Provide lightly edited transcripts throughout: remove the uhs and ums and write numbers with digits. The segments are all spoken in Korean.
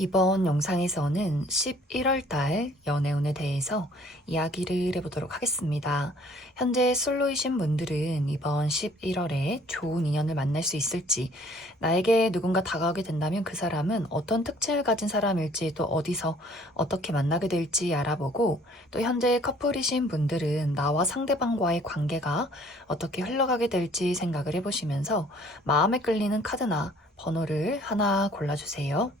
이번 영상에서는 11월 달 연애운에 대해서 이야기를 해보도록 하겠습니다. 현재 솔로이신 분들은 이번 11월에 좋은 인연을 만날 수 있을지, 나에게 누군가 다가오게 된다면 그 사람은 어떤 특징을 가진 사람일지, 또 어디서 어떻게 만나게 될지 알아보고, 또 현재 커플이신 분들은 나와 상대방과의 관계가 어떻게 흘러가게 될지 생각을 해보시면서 마음에 끌리는 카드나 번호를 하나 골라주세요.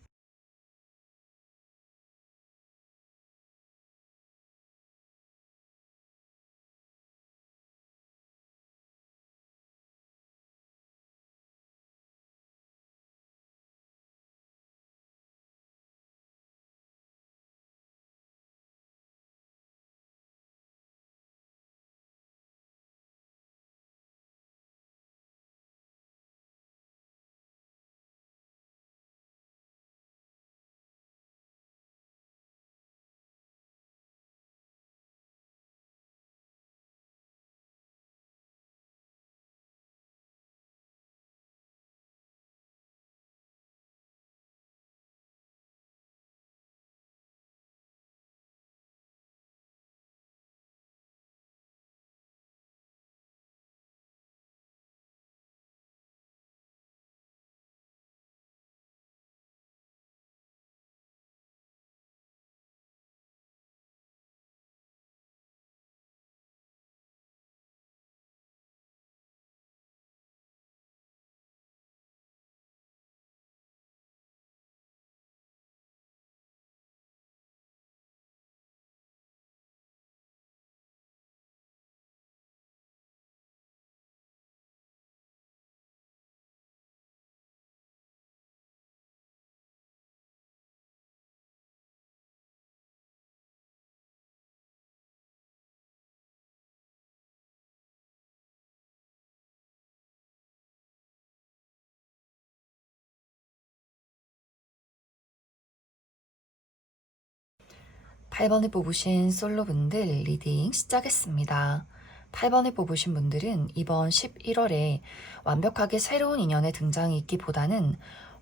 8번을 뽑으신 솔로분들 리딩 시작했습니다. 8번을 뽑으신 분들은 이번 11월에 완벽하게 새로운 인연의 등장이 있기보다는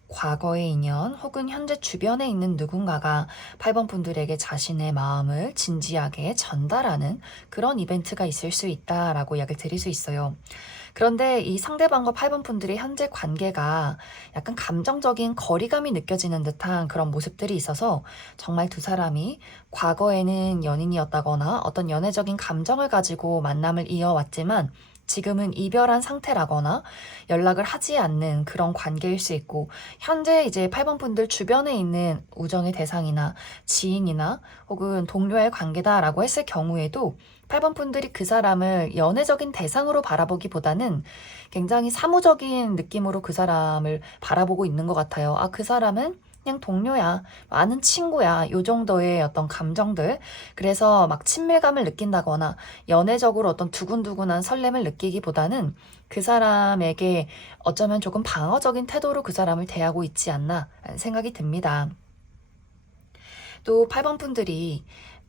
과거의 인연 혹은 현재 주변에 있는 누군가가 8번 분들에게 자신의 마음을 진지하게 전달하는 그런 이벤트가 있을 수 있다라고 이야기를 드릴 수 있어요. 그런데 이 상대방과 8번 분들의 현재 관계가 약간 감정적인 거리감이 느껴지는 듯한 그런 모습들이 있어서 정말 두 사람이 과거에는 연인이었다거나 어떤 연애적인 감정을 가지고 만남을 이어왔지만 지금은 이별한 상태라거나 연락을 하지 않는 그런 관계일 수 있고, 현재 이제 8번 분들 주변에 있는 우정의 대상이나 지인이나 혹은 동료의 관계다라고 했을 경우에도 8번 분들이 그 사람을 연애적인 대상으로 바라보기보다는 굉장히 사무적인 느낌으로 그 사람을 바라보고 있는 것 같아요. 아, 그 사람은 그냥 동료야, 아는 친구야, 요 정도의 어떤 감정들. 그래서 막 친밀감을 느낀다거나 연애적으로 어떤 두근두근한 설렘을 느끼기보다는 그 사람에게 어쩌면 조금 방어적인 태도로 그 사람을 대하고 있지 않나 생각이 듭니다. 또 8번 분들이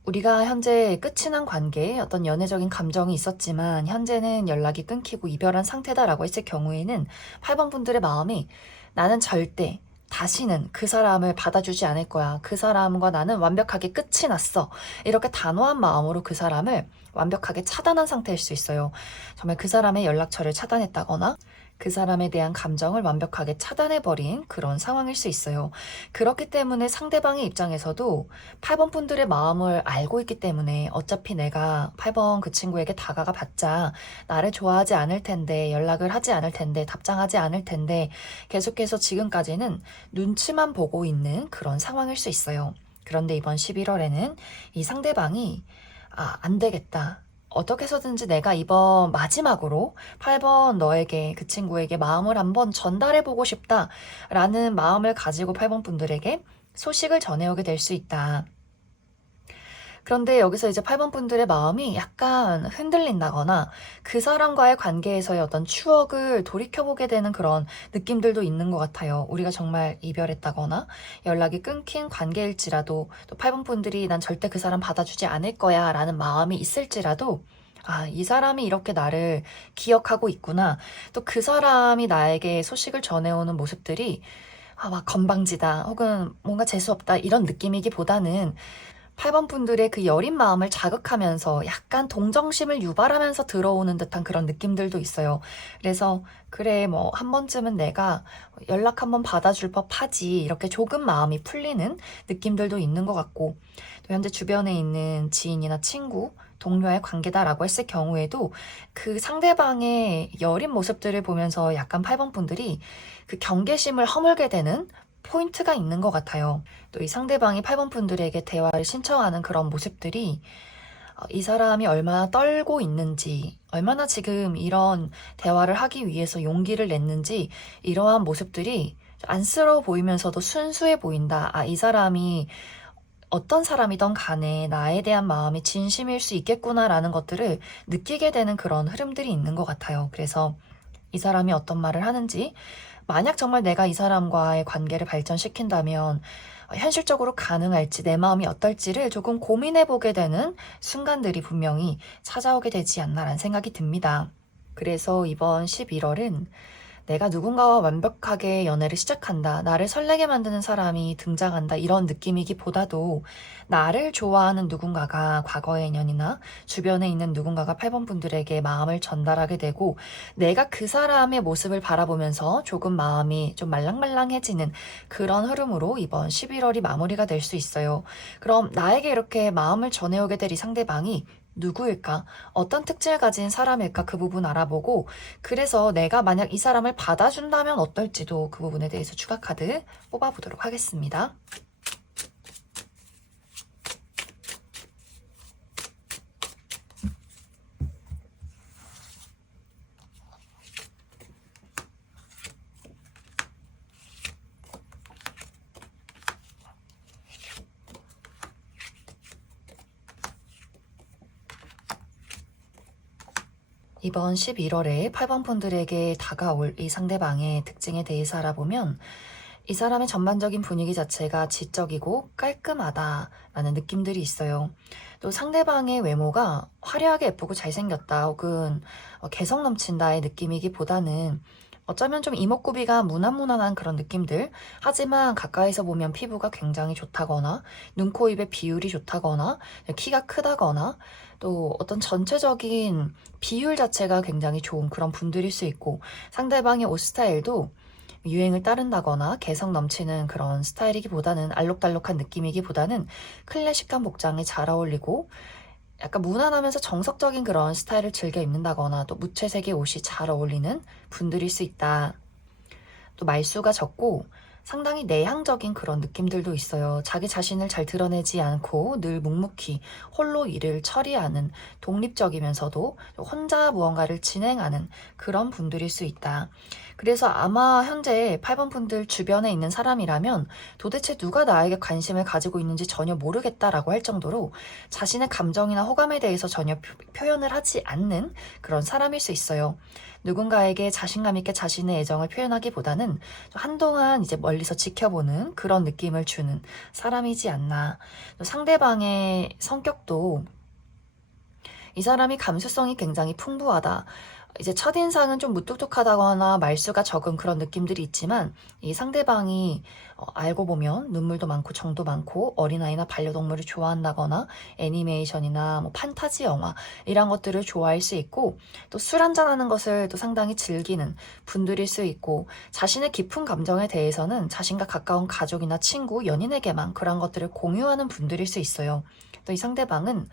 우리가 현재 끝이 난 관계에 어떤 연애적인 감정이 있었지만 현재는 연락이 끊기고 이별한 상태다라고 했을 경우에는 8번 분들의 마음이 나는 절대 다시는 그 사람을 받아주지 않을 거야. 그 사람과 나는 완벽하게 끝이 났어. 이렇게 단호한 마음으로 그 사람을 완벽하게 차단한 상태일 수 있어요. 정말 그 사람의 연락처를 차단했다거나 그 사람에 대한 감정을 완벽하게 차단해버린 그런 상황일 수 있어요. 그렇기 때문에 상대방의 입장에서도 8번 분들의 마음을 알고 있기 때문에 어차피 내가 8번 그 친구에게 다가가 봤자 나를 좋아하지 않을 텐데, 연락을 하지 않을 텐데, 답장하지 않을 텐데 계속해서 지금까지는 눈치만 보고 있는 그런 상황일 수 있어요. 그런데 이번 11월에는 이 상대방이 안 되겠다. 어떻게 해서든지 내가 이번 마지막으로 8번 너에게, 그 친구에게 마음을 한번 전달해보고 싶다 라는 마음을 가지고 8번 분들에게 소식을 전해오게 될 수 있다. 그런데 여기서 이제 8번 분들의 마음이 약간 흔들린다거나 그 사람과의 관계에서의 어떤 추억을 돌이켜보게 되는 그런 느낌들도 있는 것 같아요. 우리가 정말 이별했다거나 연락이 끊긴 관계일지라도, 또 8번 분들이 난 절대 그 사람 받아주지 않을 거야 라는 마음이 있을지라도, 아, 이 사람이 이렇게 나를 기억하고 있구나. 또 그 사람이 나에게 소식을 전해오는 모습들이 막 건방지다 혹은 뭔가 재수없다 이런 느낌이기보다는 8번 분들의 그 여린 마음을 자극하면서 약간 동정심을 유발하면서 들어오는 듯한 그런 느낌들도 있어요. 그래서 그래 뭐 한 번쯤은 내가 연락 한번 받아줄 법하지 이렇게 조금 마음이 풀리는 느낌들도 있는 것 같고, 또 현재 주변에 있는 지인이나 친구 동료의 관계다라고 했을 경우에도 그 상대방의 여린 모습들을 보면서 약간 8번 분들이 그 경계심을 허물게 되는 포인트가 있는 것 같아요. 또 이 상대방이 8번 분들에게 대화를 신청하는 그런 모습들이 이 사람이 얼마나 떨고 있는지, 얼마나 지금 이런 대화를 하기 위해서 용기를 냈는지, 이러한 모습들이 안쓰러워 보이면서도 순수해 보인다. 이 사람이 어떤 사람이든 간에 나에 대한 마음이 진심일 수 있겠구나라는 것들을 느끼게 되는 그런 흐름들이 있는 것 같아요. 그래서 이 사람이 어떤 말을 하는지, 만약 정말 내가 이 사람과의 관계를 발전시킨다면 현실적으로 가능할지, 내 마음이 어떨지를 조금 고민해보게 되는 순간들이 분명히 찾아오게 되지 않나라는 생각이 듭니다. 그래서 이번 11월은 내가 누군가와 완벽하게 연애를 시작한다, 나를 설레게 만드는 사람이 등장한다, 이런 느낌이기보다도 나를 좋아하는 누군가가 과거의 인연이나 주변에 있는 누군가가 8번 분들에게 마음을 전달하게 되고, 내가 그 사람의 모습을 바라보면서 조금 마음이 좀 말랑말랑해지는 그런 흐름으로 이번 11월이 마무리가 될 수 있어요. 그럼 나에게 이렇게 마음을 전해오게 될 이 상대방이 누구일까? 어떤 특징을 가진 사람일까? 그 부분 알아보고, 그래서 내가 만약 이 사람을 받아준다면 어떨지도 그 부분에 대해서 추가 카드 뽑아보도록 하겠습니다. 이번 11월에 8번 분들에게 다가올 이 상대방의 특징에 대해서 알아보면, 이 사람의 전반적인 분위기 자체가 지적이고 깔끔하다라는 느낌들이 있어요. 또 상대방의 외모가 화려하게 예쁘고 잘생겼다 혹은 개성 넘친다의 느낌이기보다는 어쩌면 좀 이목구비가 무난무난한 그런 느낌들, 하지만 가까이서 보면 피부가 굉장히 좋다거나 눈, 코, 입의 비율이 좋다거나 키가 크다거나 또 어떤 전체적인 비율 자체가 굉장히 좋은 그런 분들일 수 있고, 상대방의 옷 스타일도 유행을 따른다거나 개성 넘치는 그런 스타일이기보다는 알록달록한 느낌이기보다는 클래식한 복장에 잘 어울리고 약간 무난하면서 정석적인 그런 스타일을 즐겨 입는다거나 또 무채색의 옷이 잘 어울리는 분들일 수 있다. 또 말수가 적고 상당히 내향적인 그런 느낌들도 있어요. 자기 자신을 잘 드러내지 않고 늘 묵묵히 홀로 일을 처리하는, 독립적이면서도 혼자 무언가를 진행하는 그런 분들일 수 있다. 그래서 아마 현재 8번 분들 주변에 있는 사람이라면 도대체 누가 나에게 관심을 가지고 있는지 전혀 모르겠다라고 할 정도로 자신의 감정이나 호감에 대해서 전혀 표현을 하지 않는 그런 사람일 수 있어요. 누군가에게 자신감 있게 자신의 애정을 표현하기보다는 한동안 이제 멀리서 지켜보는 그런 느낌을 주는 사람이지 않나. 또 상대방의 성격도 이 사람이 감수성이 굉장히 풍부하다. 이제 첫인상은 좀 무뚝뚝하다거나 말수가 적은 그런 느낌들이 있지만, 이 상대방이 알고 보면 눈물도 많고 정도 많고 어린아이나 반려동물을 좋아한다거나 애니메이션이나 뭐 판타지 영화 이런 것들을 좋아할 수 있고, 또 술 한잔하는 것을 또 상당히 즐기는 분들일 수 있고, 자신의 깊은 감정에 대해서는 자신과 가까운 가족이나 친구, 연인에게만 그런 것들을 공유하는 분들일 수 있어요. 또 이 상대방은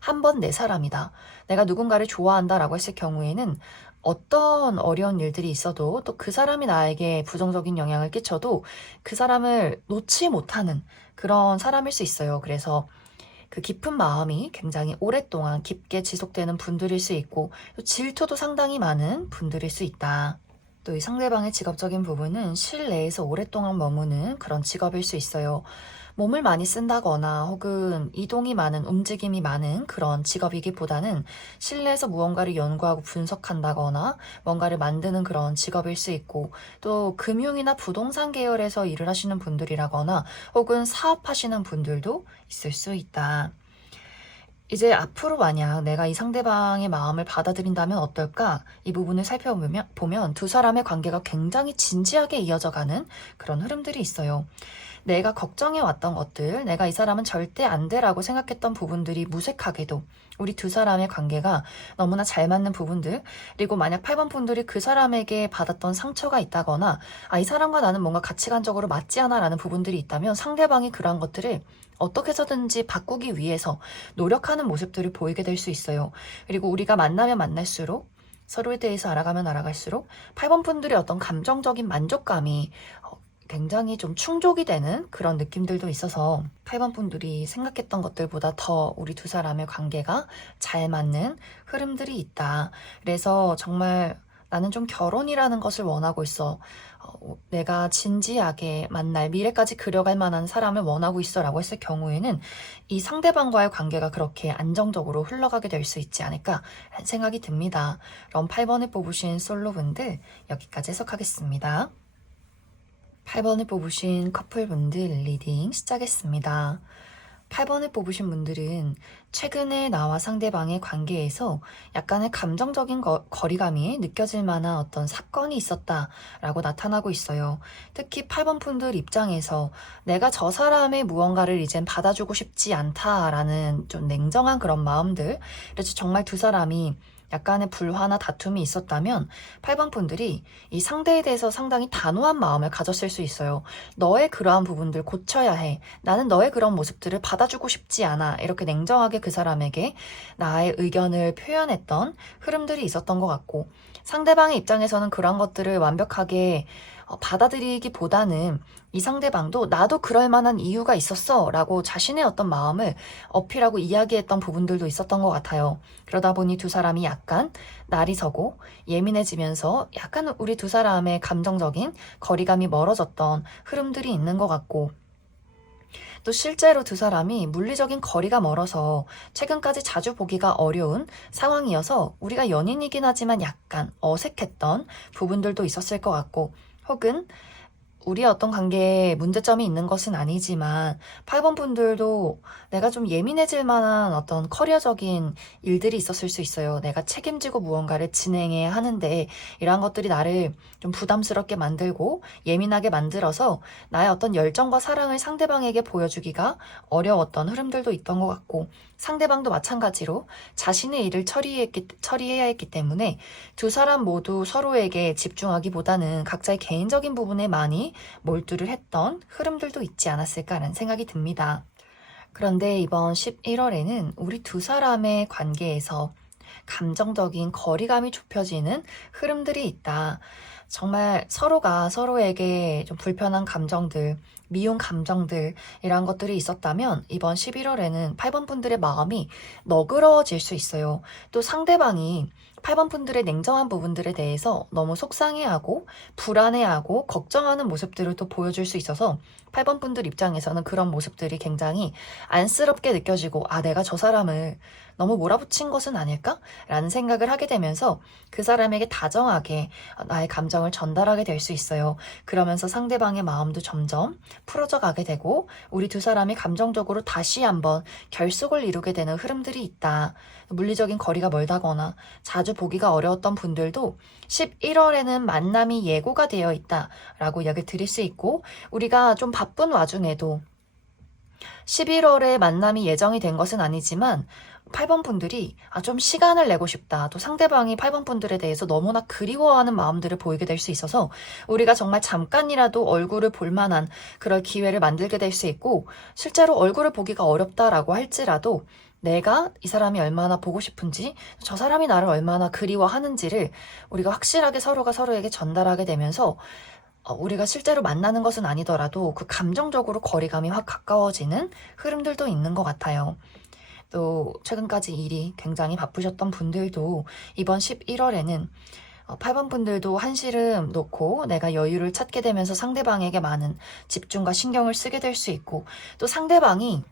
한 번 내 사람이다. 내가 누군가를 좋아한다라고 했을 경우에는 어떤 어려운 일들이 있어도 또 그 사람이 나에게 부정적인 영향을 끼쳐도 그 사람을 놓지 못하는 그런 사람일 수 있어요. 그래서 그 깊은 마음이 굉장히 오랫동안 깊게 지속되는 분들일 수 있고, 또 질투도 상당히 많은 분들일 수 있다. 또 이 상대방의 직업적인 부분은 실내에서 오랫동안 머무는 그런 직업일 수 있어요. 몸을 많이 쓴다거나 혹은 이동이 많은, 움직임이 많은 그런 직업이기보다는 실내에서 무언가를 연구하고 분석한다거나 뭔가를 만드는 그런 직업일 수 있고, 또 금융이나 부동산 계열에서 일을 하시는 분들이라거나 혹은 사업하시는 분들도 있을 수 있다. 이제 앞으로 만약 내가 이 상대방의 마음을 받아들인다면 어떨까? 이 부분을 살펴보면 두 사람의 관계가 굉장히 진지하게 이어져 가는 그런 흐름들이 있어요. 내가 걱정해 왔던 것들, 내가 이 사람은 절대 안 돼라고 생각했던 부분들이 무색하게도 우리 두 사람의 관계가 너무나 잘 맞는 부분들, 그리고 만약 8번 분들이 그 사람에게 받았던 상처가 있다거나 이 사람과 나는 뭔가 가치관적으로 맞지 않아 라는 부분들이 있다면 상대방이 그러한 것들을 어떻게 해서든지 바꾸기 위해서 노력하는 모습들을 보이게 될 수 있어요. 그리고 우리가 만나면 만날수록 서로에 대해서 알아가면 알아갈수록 8번 분들의 어떤 감정적인 만족감이 굉장히 좀 충족이 되는 그런 느낌들도 있어서 8번 분들이 생각했던 것들보다 더 우리 두 사람의 관계가 잘 맞는 흐름들이 있다. 그래서 정말 나는 좀 결혼이라는 것을 원하고 있어. 내가 진지하게 만날 미래까지 그려갈 만한 사람을 원하고 있어 라고 했을 경우에는 이 상대방과의 관계가 그렇게 안정적으로 흘러가게 될 수 있지 않을까 라는 생각이 듭니다. 그럼 8번을 뽑으신 솔로분들 여기까지 해석하겠습니다. 8번을 뽑으신 커플분들 리딩 시작했습니다. 8번을 뽑으신 분들은 최근에 나와 상대방의 관계에서 약간의 감정적인 거리감이 느껴질 만한 어떤 사건이 있었다라고 나타나고 있어요. 특히 8번 분들 입장에서 내가 저 사람의 무언가를 이젠 받아주고 싶지 않다라는 좀 냉정한 그런 마음들, 그래서 정말 두 사람이 약간의 불화나 다툼이 있었다면 8번 분들이 이 상대에 대해서 상당히 단호한 마음을 가졌을 수 있어요. 너의 그러한 부분들 고쳐야 해. 나는 너의 그런 모습들을 받아주고 싶지 않아. 이렇게 냉정하게 그 사람에게 나의 의견을 표현했던 흐름들이 있었던 것 같고, 상대방의 입장에서는 그런 것들을 완벽하게 받아들이기보다는 이 상대방도 나도 그럴 만한 이유가 있었어 라고 자신의 어떤 마음을 어필하고 이야기했던 부분들도 있었던 것 같아요. 그러다 보니 두 사람이 약간 날이 서고 예민해지면서 약간 우리 두 사람의 감정적인 거리감이 멀어졌던 흐름들이 있는 것 같고, 또 실제로 두 사람이 물리적인 거리가 멀어서 최근까지 자주 보기가 어려운 상황이어서 우리가 연인이긴 하지만 약간 어색했던 부분들도 있었을 것 같고, 혹은 우리의 어떤 관계에 문제점이 있는 것은 아니지만 8번 분들도 내가 좀 예민해질 만한 어떤 커리어적인 일들이 있었을 수 있어요. 내가 책임지고 무언가를 진행해야 하는데 이러한 것들이 나를 좀 부담스럽게 만들고 예민하게 만들어서 나의 어떤 열정과 사랑을 상대방에게 보여주기가 어려웠던 흐름들도 있던 것 같고, 상대방도 마찬가지로 자신의 일을 처리해야 했기 때문에 두 사람 모두 서로에게 집중하기보다는 각자의 개인적인 부분에 많이 몰두를 했던 흐름들도 있지 않았을까라는 생각이 듭니다. 그런데 이번 11월에는 우리 두 사람의 관계에서 감정적인 거리감이 좁혀지는 흐름들이 있다. 정말 서로가 서로에게 좀 불편한 감정들, 미운 감정들, 이런 것들이 있었다면 이번 11월에는 8번 분들의 마음이 너그러워질 수 있어요. 또 상대방이 8번 분들의 냉정한 부분들에 대해서 너무 속상해하고 불안해하고 걱정하는 모습들을 또 보여줄 수 있어서 8번 분들 입장에서는 그런 모습들이 굉장히 안쓰럽게 느껴지고, 내가 저 사람을 너무 몰아붙인 것은 아닐까? 라는 생각을 하게 되면서 그 사람에게 다정하게 나의 감정을 전달하게 될 수 있어요. 그러면서 상대방의 마음도 점점 풀어져 가게 되고 우리 두 사람이 감정적으로 다시 한번 결속을 이루게 되는 흐름들이 있다. 물리적인 거리가 멀다거나 자주 보기가 어려웠던 분들도 11월에는 만남이 예고가 되어 있다라고 이야기 드릴 수 있고, 우리가 좀 바쁜 와중에도 11월에 만남이 예정이 된 것은 아니지만 8번 분들이 좀 시간을 내고 싶다. 또 상대방이 8번 분들에 대해서 너무나 그리워하는 마음들을 보이게 될 수 있어서 우리가 정말 잠깐이라도 얼굴을 볼 만한 그럴 기회를 만들게 될 수 있고, 실제로 얼굴을 보기가 어렵다라고 할지라도 내가 이 사람이 얼마나 보고 싶은지, 저 사람이 나를 얼마나 그리워하는지를 우리가 확실하게 서로가 서로에게 전달하게 되면서 우리가 실제로 만나는 것은 아니더라도 그 감정적으로 거리감이 확 가까워지는 흐름들도 있는 것 같아요. 또 최근까지 일이 굉장히 바쁘셨던 분들도 이번 11월에는 8번 분들도 한시름 놓고 내가 여유를 찾게 되면서 상대방에게 많은 집중과 신경을 쓰게 될 수 있고, 또 상대방이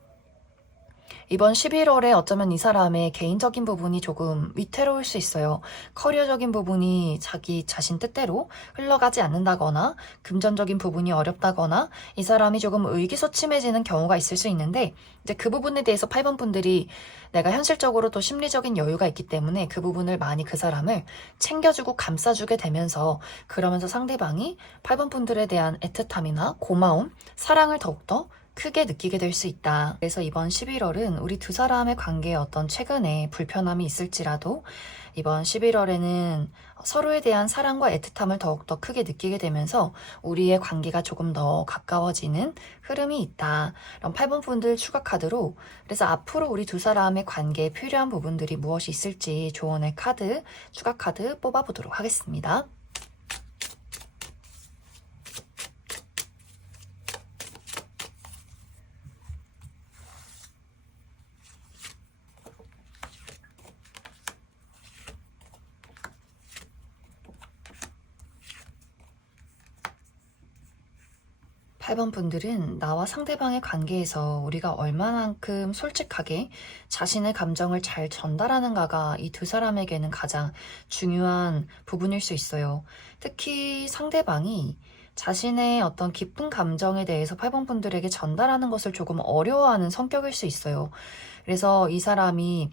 이번 11월에 어쩌면 이 사람의 개인적인 부분이 조금 위태로울 수 있어요. 커리어적인 부분이 자기 자신 뜻대로 흘러가지 않는다거나 금전적인 부분이 어렵다거나 이 사람이 조금 의기소침해지는 경우가 있을 수 있는데 이제 그 부분에 대해서 8번 분들이 내가 현실적으로 또 심리적인 여유가 있기 때문에 그 부분을 많이 그 사람을 챙겨주고 감싸주게 되면서 그러면서 상대방이 8번 분들에 대한 애틋함이나 고마움, 사랑을 더욱더 크게 느끼게 될 수 있다. 그래서 이번 11월은 우리 두 사람의 관계에 어떤 최근에 불편함이 있을지라도 이번 11월에는 서로에 대한 사랑과 애틋함을 더욱더 크게 느끼게 되면서 우리의 관계가 조금 더 가까워지는 흐름이 있다. 그럼 8번 분들 추가 카드로 그래서 앞으로 우리 두 사람의 관계에 필요한 부분들이 무엇이 있을지 조언의 카드, 추가 카드 뽑아보도록 하겠습니다. 8번 분들은 나와 상대방의 관계에서 우리가 얼마만큼 솔직하게 자신의 감정을 잘 전달하는가가 이 두 사람에게는 가장 중요한 부분일 수 있어요. 특히 상대방이 자신의 어떤 깊은 감정에 대해서 8번 분들에게 전달하는 것을 조금 어려워하는 성격일 수 있어요. 그래서 이 사람이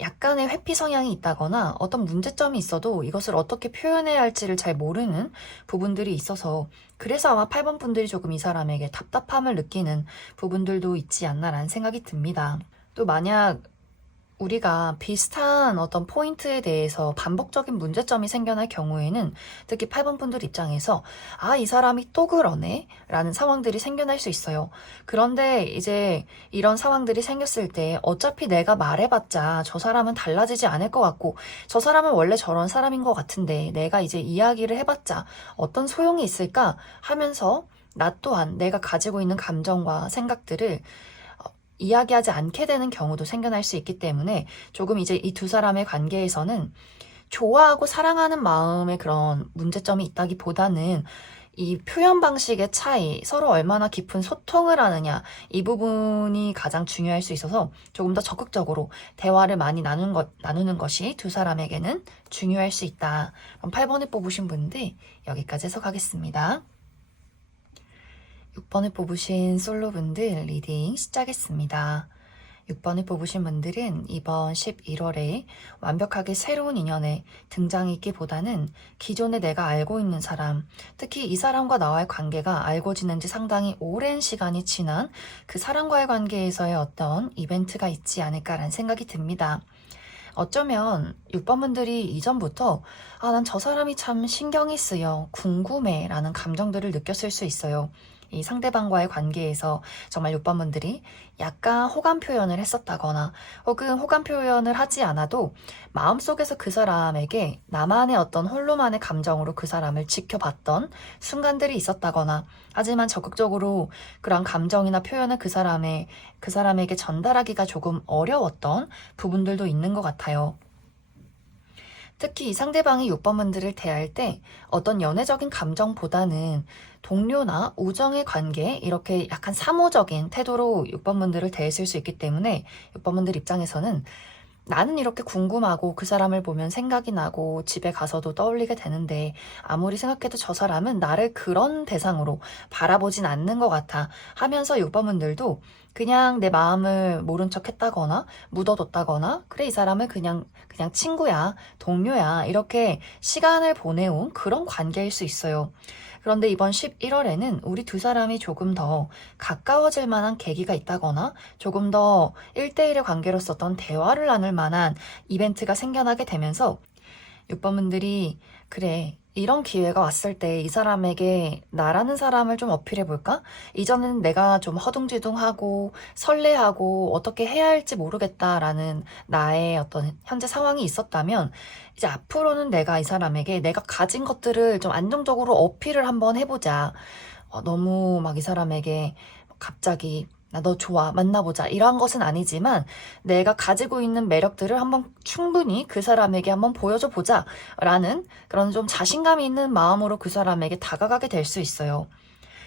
약간의 회피 성향이 있다거나 어떤 문제점이 있어도 이것을 어떻게 표현해야 할지를 잘 모르는 부분들이 있어서 그래서 아마 8번 분들이 조금 이 사람에게 답답함을 느끼는 부분들도 있지 않나라는 생각이 듭니다. 또 만약 우리가 비슷한 어떤 포인트에 대해서 반복적인 문제점이 생겨날 경우에는 특히 8번 분들 입장에서 이 사람이 또 그러네 라는 상황들이 생겨날 수 있어요. 그런데 이제 이런 상황들이 생겼을 때 어차피 내가 말해봤자 저 사람은 달라지지 않을 것 같고 저 사람은 원래 저런 사람인 것 같은데 내가 이제 이야기를 해봤자 어떤 소용이 있을까 하면서 나 또한 내가 가지고 있는 감정과 생각들을 이야기하지 않게 되는 경우도 생겨날 수 있기 때문에 조금 이제 이 두 사람의 관계에서는 좋아하고 사랑하는 마음의 그런 문제점이 있다기보다는 이 표현 방식의 차이, 서로 얼마나 깊은 소통을 하느냐, 이 부분이 가장 중요할 수 있어서 조금 더 적극적으로 대화를 많이 나누는 것이 두 사람에게는 중요할 수 있다. 그럼 8번을 뽑으신 분들 여기까지 해석하겠습니다. 6번을 뽑으신 솔로분들 리딩 시작했습니다. 6번을 뽑으신 분들은 이번 11월에 완벽하게 새로운 인연의 등장이 있기보다는 기존에 내가 알고 있는 사람, 특히 이 사람과 나와의 관계가 알고 지낸 지 상당히 오랜 시간이 지난 그 사람과의 관계에서의 어떤 이벤트가 있지 않을까라는 생각이 듭니다. 어쩌면 6번 분들이 이전부터 난 저 사람이 참 신경이 쓰여, 궁금해 라는 감정들을 느꼈을 수 있어요. 이 상대방과의 관계에서 정말 6번 분들이 약간 호감 표현을 했었다거나 혹은 호감 표현을 하지 않아도 마음속에서 그 사람에게 나만의 어떤 홀로만의 감정으로 그 사람을 지켜봤던 순간들이 있었다거나 하지만 적극적으로 그런 감정이나 표현을 그 사람에게 전달하기가 조금 어려웠던 부분들도 있는 것 같아요. 특히 이 상대방이 6번 분들을 대할 때 어떤 연애적인 감정보다는 동료나 우정의 관계 이렇게 약간 사무적인 태도로 6번 분들을 대했을 수 있기 때문에 6번 분들 입장에서는 나는 이렇게 궁금하고 그 사람을 보면 생각이 나고 집에 가서도 떠올리게 되는데 아무리 생각해도 저 사람은 나를 그런 대상으로 바라보진 않는 것 같아 하면서 6번 분들도 그냥 내 마음을 모른 척 했다거나 묻어뒀다거나 그래 이 사람은 그냥 친구야 동료야 이렇게 시간을 보내온 그런 관계일 수 있어요. 그런데 이번 11월에는 우리 두 사람이 조금 더 가까워질 만한 계기가 있다거나 조금 더 1대1의 관계로서 어떤 대화를 나눌 만한 이벤트가 생겨나게 되면서 6번 분들이 그래 이런 기회가 왔을 때 이 사람에게 나라는 사람을 좀 어필해볼까? 이전엔 내가 좀 허둥지둥하고 설레하고 어떻게 해야 할지 모르겠다라는 나의 어떤 현재 상황이 있었다면 이제 앞으로는 내가 이 사람에게 내가 가진 것들을 좀 안정적으로 어필을 한번 해보자. 너무 막 이 사람에게 갑자기 나 너 좋아 만나보자 이런 것은 아니지만 내가 가지고 있는 매력들을 한번 충분히 그 사람에게 한번 보여줘 보자 라는 그런 좀 자신감이 있는 마음으로 그 사람에게 다가가게 될 수 있어요.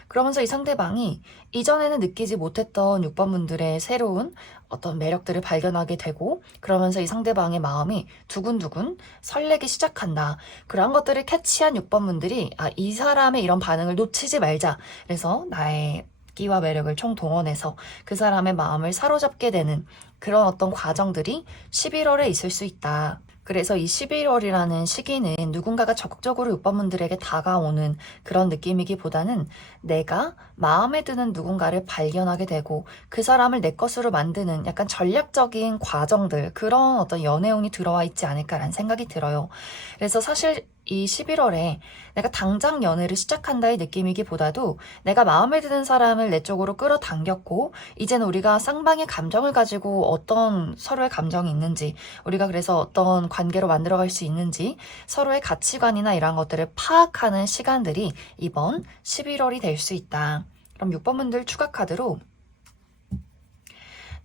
그러면서 이 상대방이 이전에는 느끼지 못했던 6번 분들의 새로운 어떤 매력들을 발견하게 되고, 그러면서 이 상대방의 마음이 두근두근 설레기 시작한다. 그런 것들을 캐치한 6번 분들이 이 사람의 이런 반응을 놓치지 말자. 그래서 나의 끼와 매력을 총동원해서 그 사람의 마음을 사로잡게 되는 그런 어떤 과정들이 11월에 있을 수 있다. 그래서 이 11월이라는 시기는 누군가가 적극적으로 6번 분들에게 다가오는 그런 느낌이기보다는 내가 마음에 드는 누군가를 발견하게 되고 그 사람을 내 것으로 만드는 약간 전략적인 과정들, 그런 어떤 연애운이 들어와 있지 않을까라는 생각이 들어요. 그래서 사실 이 11월에 내가 당장 연애를 시작한다의 느낌이기보다도 내가 마음에 드는 사람을 내 쪽으로 끌어당겼고, 이제는 우리가 쌍방의 감정을 가지고 어떤 서로의 감정이 있는지, 우리가 그래서 어떤 관계로 만들어갈 수 있는지, 서로의 가치관이나 이런 것들을 파악하는 시간들이 이번 11월이 될 수 있다. 그럼 6번 분들 추가 카드로,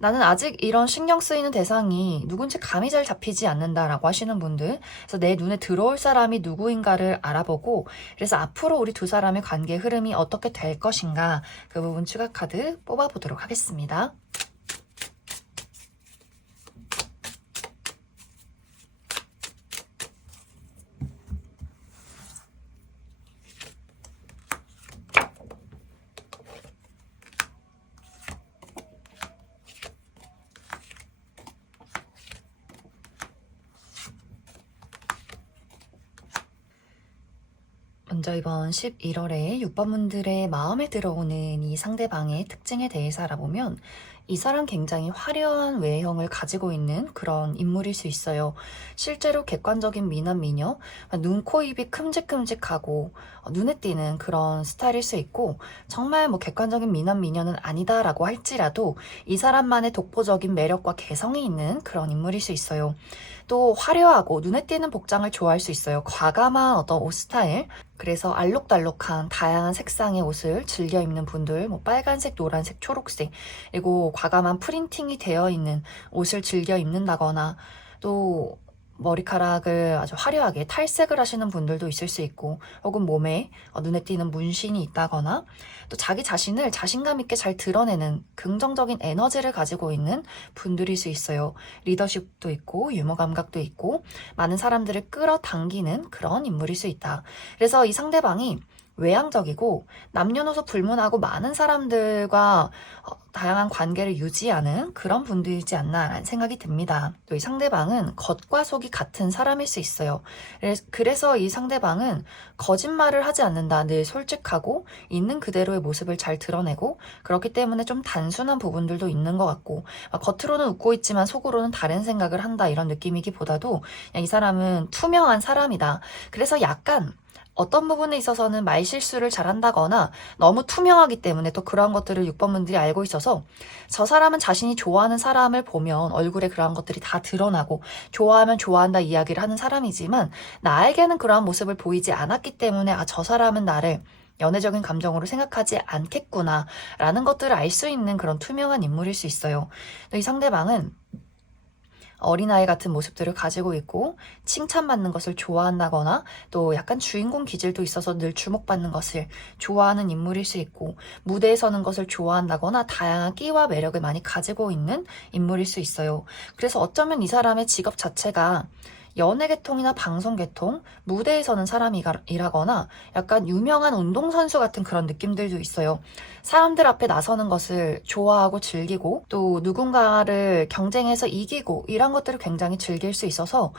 나는 아직 이런 신경 쓰이는 대상이 누군지 감이 잘 잡히지 않는다라고 하시는 분들, 그래서 내 눈에 들어올 사람이 누구인가를 알아보고, 그래서 앞으로 우리 두 사람의 관계 흐름이 어떻게 될 것인가, 그 부분 추가 카드 뽑아보도록 하겠습니다. 먼저 이번 11월에 6번 분들의 마음에 들어오는 이 상대방의 특징에 대해서 알아보면, 이 사람 굉장히 화려한 외형을 가지고 있는 그런 인물일 수 있어요. 실제로 객관적인 미남 미녀, 눈, 코, 입이 큼직큼직하고 눈에 띄는 그런 스타일일 수 있고, 정말 뭐 객관적인 미남 미녀는 아니다라고 할지라도 이 사람만의 독보적인 매력과 개성이 있는 그런 인물일 수 있어요. 또 화려하고 눈에 띄는 복장을 좋아할 수 있어요. 과감한 어떤 옷 스타일, 그래서 알록달록한 다양한 색상의 옷을 즐겨 입는 분들, 뭐 빨간색, 노란색, 초록색, 그리고 과감한 프린팅이 되어 있는 옷을 즐겨 입는다거나, 또 머리카락을 아주 화려하게 탈색을 하시는 분들도 있을 수 있고, 혹은 몸에 눈에 띄는 문신이 있다거나, 또 자기 자신을 자신감 있게 잘 드러내는 긍정적인 에너지를 가지고 있는 분들일 수 있어요. 리더십도 있고 유머 감각도 있고 많은 사람들을 끌어당기는 그런 인물일 수 있다. 그래서 이 상대방이 외향적이고 남녀노소 불문하고 많은 사람들과 다양한 관계를 유지하는 그런 분들이지 않나라는 생각이 듭니다. 또 이 상대방은 겉과 속이 같은 사람일 수 있어요. 그래서 이 상대방은 거짓말을 하지 않는다. 늘 솔직하고 있는 그대로의 모습을 잘 드러내고, 그렇기 때문에 좀 단순한 부분들도 있는 것 같고, 겉으로는 웃고 있지만 속으로는 다른 생각을 한다, 이런 느낌이기보다도 그냥 이 사람은 투명한 사람이다. 그래서 약간 어떤 부분에 있어서는 말실수를 잘한다거나 너무 투명하기 때문에 또 그러한 것들을 6번 분들이 알고 있어서, 저 사람은 자신이 좋아하는 사람을 보면 얼굴에 그러한 것들이 다 드러나고 좋아하면 좋아한다 이야기를 하는 사람이지만, 나에게는 그러한 모습을 보이지 않았기 때문에 저 사람은 나를 연애적인 감정으로 생각하지 않겠구나 라는 것들을 알 수 있는 그런 투명한 인물일 수 있어요. 이 상대방은 어린아이 같은 모습들을 가지고 있고 칭찬받는 것을 좋아한다거나, 또 약간 주인공 기질도 있어서 늘 주목받는 것을 좋아하는 인물일 수 있고, 무대에 서는 것을 좋아한다거나 다양한 끼와 매력을 많이 가지고 있는 인물일 수 있어요. 그래서 어쩌면 이 사람의 직업 자체가 연예계통이나 방송계통, 무대에 서는 사람이라거나 약간 유명한 운동선수 같은 그런 느낌들도 있어요. 사람들 앞에 나서는 것을 좋아하고 즐기고, 또 누군가를 경쟁해서 이기고, 이런 것들을 굉장히 즐길 수 있어서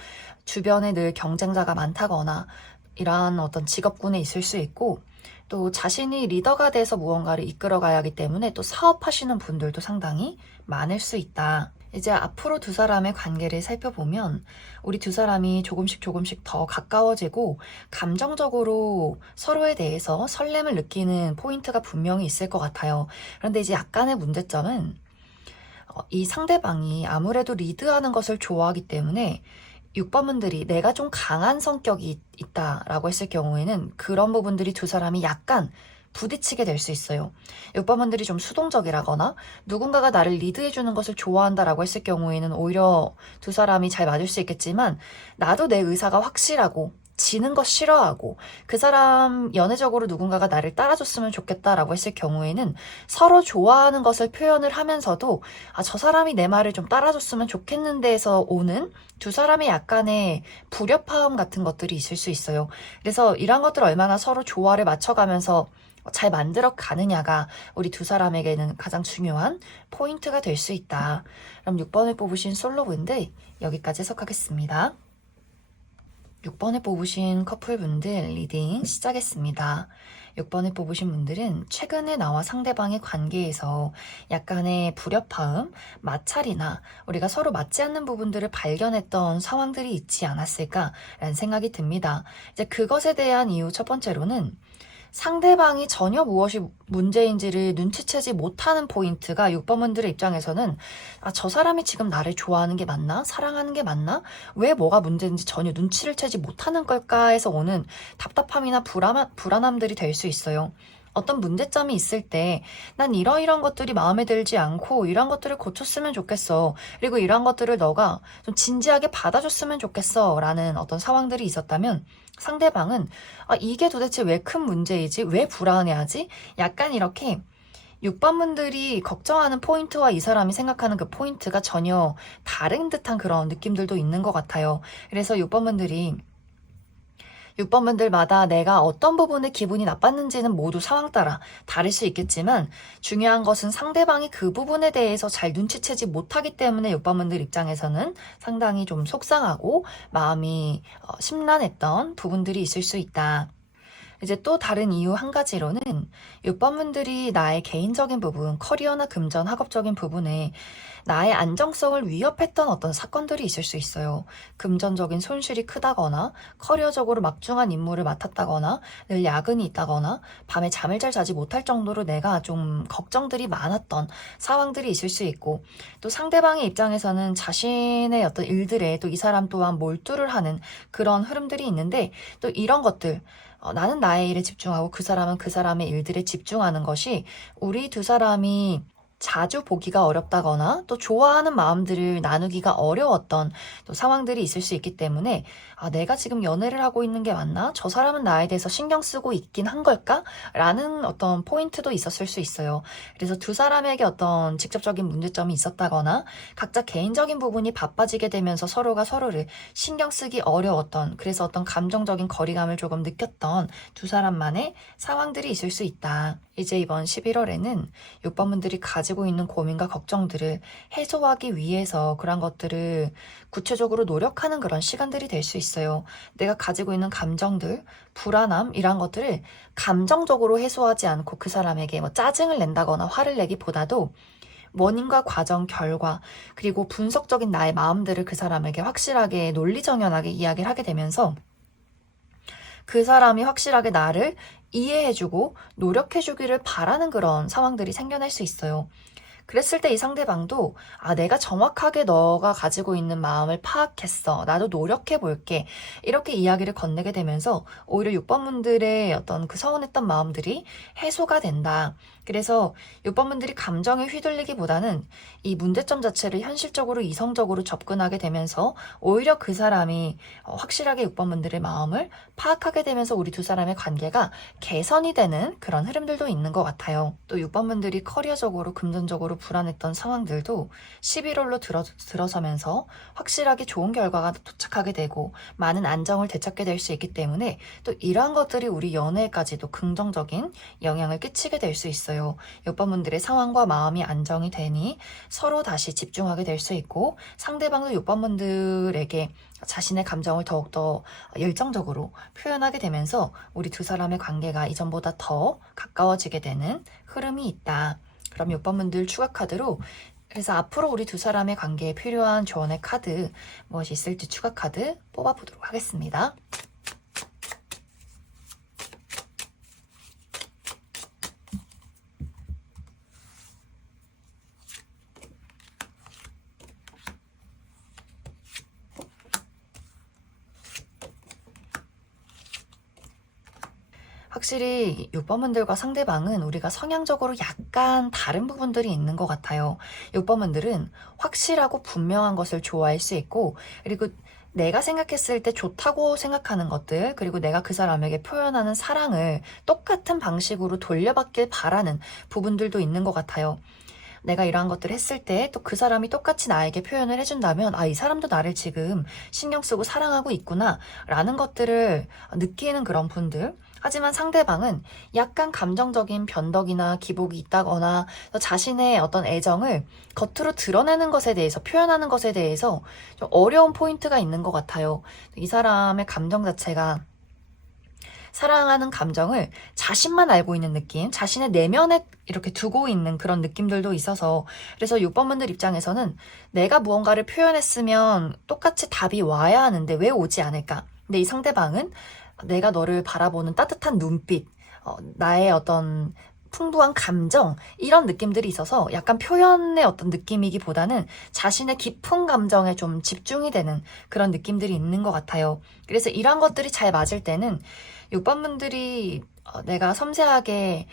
주변에 늘 경쟁자가 많다거나 이러한 어떤 직업군에 있을 수 있고, 또 자신이 리더가 돼서 무언가를 이끌어가야 하기 때문에 또 사업하시는 분들도 상당히 많을 수 있다. 이제 앞으로 두 사람의 관계를 살펴보면, 우리 두 사람이 조금씩 더 가까워지고 감정적으로 서로에 대해서 설렘을 느끼는 포인트가 분명히 있을 것 같아요. 그런데 이제 약간의 문제점은, 이 상대방이 아무래도 리드하는 것을 좋아하기 때문에 6번 분들이 내가 좀 강한 성격이 있다라고 했을 경우에는 그런 부분들이 두 사람이 약간 부딪히게 될 수 있어요. 6번 분들이 좀 수동적이라거나 누군가가 나를 리드해주는 것을 좋아한다라고 했을 경우에는 오히려 두 사람이 잘 맞을 수 있겠지만, 나도 내 의사가 확실하고 지는 거 싫어하고 그 사람 연애적으로 누군가가 나를 따라줬으면 좋겠다라고 했을 경우에는 서로 좋아하는 것을 표현을 하면서도 저 사람이 내 말을 좀 따라줬으면 좋겠는데에서 오는 두 사람의 약간의 불협화음 같은 것들이 있을 수 있어요. 그래서 이런 것들 얼마나 서로 조화를 맞춰가면서 잘 만들어 가느냐가 우리 두 사람에게는 가장 중요한 포인트가 될 수 있다. 그럼 6번을 뽑으신 솔로분들 여기까지 해석하겠습니다. 6번을 뽑으신 커플분들 리딩 시작했습니다. 6번을 뽑으신 분들은 최근에 나와 상대방의 관계에서 약간의 불협화음, 마찰이나 우리가 서로 맞지 않는 부분들을 발견했던 상황들이 있지 않았을까라는 생각이 듭니다. 이제 그것에 대한 이유 첫 번째로는 상대방이 전혀 무엇이 문제인지를 눈치채지 못하는 포인트가 6번분들의 입장에서는 저 사람이 지금 나를 좋아하는 게 맞나? 사랑하는 게 맞나? 왜 뭐가 문제인지 전혀 눈치를 채지 못하는 걸까에서 오는 답답함이나 불안함들이 될 수 있어요. 어떤 문제점이 있을 때 난 이런 것들이 마음에 들지 않고 이런 것들을 고쳤으면 좋겠어. 그리고 이런 것들을 너가 좀 진지하게 받아줬으면 좋겠어. 라는 어떤 상황들이 있었다면 상대방은 이게 도대체 왜 큰 문제이지? 왜 불안해하지? 약간 이렇게 6번분들이 걱정하는 포인트와 이 사람이 생각하는 그 포인트가 전혀 다른 듯한 그런 느낌들도 있는 것 같아요. 그래서 6번분들마다 내가 어떤 부분에 기분이 나빴는지는 모두 상황 따라 다를 수 있겠지만 중요한 것은 상대방이 그 부분에 대해서 잘 눈치채지 못하기 때문에 6번분들 입장에서는 상당히 좀 속상하고 마음이 심란했던 부분들이 있을 수 있다. 이제 또 다른 이유 한 가지로는 6번분들이 나의 개인적인 부분, 커리어나 금전, 학업적인 부분에 나의 안정성을 위협했던 어떤 사건들이 있을 수 있어요. 금전적인 손실이 크다거나 커리어적으로 막중한 임무를 맡았다거나 늘 야근이 있다거나 밤에 잠을 잘 자지 못할 정도로 내가 좀 걱정들이 많았던 상황들이 있을 수 있고 또 상대방의 입장에서는 자신의 어떤 일들에 또 이 사람 또한 몰두를 하는 그런 흐름들이 있는데 또 이런 것들 나는 나의 일에 집중하고 그 사람은 그 사람의 일들에 집중하는 것이 우리 두 사람이 자주 보기가 어렵다거나 또 좋아하는 마음들을 나누기가 어려웠던 또 상황들이 있을 수 있기 때문에 내가 지금 연애를 하고 있는 게 맞나? 저 사람은 나에 대해서 신경 쓰고 있긴 한 걸까? 라는 어떤 포인트도 있었을 수 있어요. 그래서 두 사람에게 어떤 직접적인 문제점이 있었다거나 각자 개인적인 부분이 바빠지게 되면서 서로가 서로를 신경 쓰기 어려웠던 그래서 어떤 감정적인 거리감을 조금 느꼈던 두 사람만의 상황들이 있을 수 있다. 이제 이번 11월에는 6번분들이 가지고 있는 고민과 걱정들을 해소하기 위해서 그런 것들을 구체적으로 노력하는 그런 시간들이 될 수 있어요. 내가 가지고 있는 감정들, 불안함 이런 것들을 감정적으로 해소하지 않고 그 사람에게 뭐 짜증을 낸다거나 화를 내기보다도 원인과 과정, 결과 그리고 분석적인 나의 마음들을 그 사람에게 확실하게 논리정연하게 이야기를 하게 되면서 그 사람이 확실하게 나를 이해해주고 노력해주기를 바라는 그런 상황들이 생겨날 수 있어요. 그랬을 때 이 상대방도 내가 정확하게 너가 가지고 있는 마음을 파악했어. 나도 노력해볼게. 이렇게 이야기를 건네게 되면서 오히려 6번분들의 어떤 그 서운했던 마음들이 해소가 된다. 그래서 6번분들이 감정에 휘둘리기보다는 이 문제점 자체를 현실적으로 이성적으로 접근하게 되면서 오히려 그 사람이 확실하게 6번분들의 마음을 파악하게 되면서 우리 두 사람의 관계가 개선이 되는 그런 흐름들도 있는 것 같아요. 또 6번분들이 커리어적으로 금전적으로 불안했던 상황들도 11월로 들어서면서 확실하게 좋은 결과가 도착하게 되고 많은 안정을 되찾게 될 수 있기 때문에 또 이러한 것들이 우리 연애에까지도 긍정적인 영향을 끼치게 될 수 있어요. 6번분들의 상황과 마음이 안정이 되니 서로 다시 집중하게 될 수 있고 상대방도 6번분들에게 자신의 감정을 더욱더 열정적으로 표현하게 되면서 우리 두 사람의 관계가 이전보다 더 가까워지게 되는 흐름이 있다. 그럼 6번분들 추가 카드로 그래서 앞으로 우리 두 사람의 관계에 필요한 조언의 카드 무엇이 있을지 추가 카드 뽑아보도록 하겠습니다. 확실히 6번분들과 상대방은 우리가 성향적으로 약간 다른 부분들이 있는 것 같아요. 6번분들은 확실하고 분명한 것을 좋아할 수 있고 그리고 내가 생각했을 때 좋다고 생각하는 것들, 그리고 내가 그 사람에게 표현하는 사랑을 똑같은 방식으로 돌려받길 바라는 부분들도 있는 것 같아요. 내가 이러한 것들을 했을 때 또 그 사람이 똑같이 나에게 표현을 해준다면, 아, 이 사람도 나를 지금 신경 쓰고 사랑하고 있구나 라는 것들을 느끼는 그런 분들. 하지만 상대방은 약간 감정적인 변덕이나 기복이 있다거나 자신의 어떤 애정을 겉으로 드러내는 것에 대해서, 표현하는 것에 대해서 좀 어려운 포인트가 있는 것 같아요. 이 사람의 감정 자체가, 사랑하는 감정을 자신만 알고 있는 느낌, 자신의 내면에 이렇게 두고 있는 그런 느낌들도 있어서, 그래서 6번분들 입장에서는 내가 무언가를 표현했으면 똑같이 답이 와야 하는데 왜 오지 않을까? 근데 이 상대방은 내가 너를 바라보는 따뜻한 눈빛, 나의 어떤 풍부한 감정, 이런 느낌들이 있어서 약간 표현의 어떤 느낌이기보다는 자신의 깊은 감정에 좀 집중이 되는 그런 느낌들이 있는 것 같아요. 그래서 이런 것들이 잘 맞을 때는 6번분들이 내가 섬세하게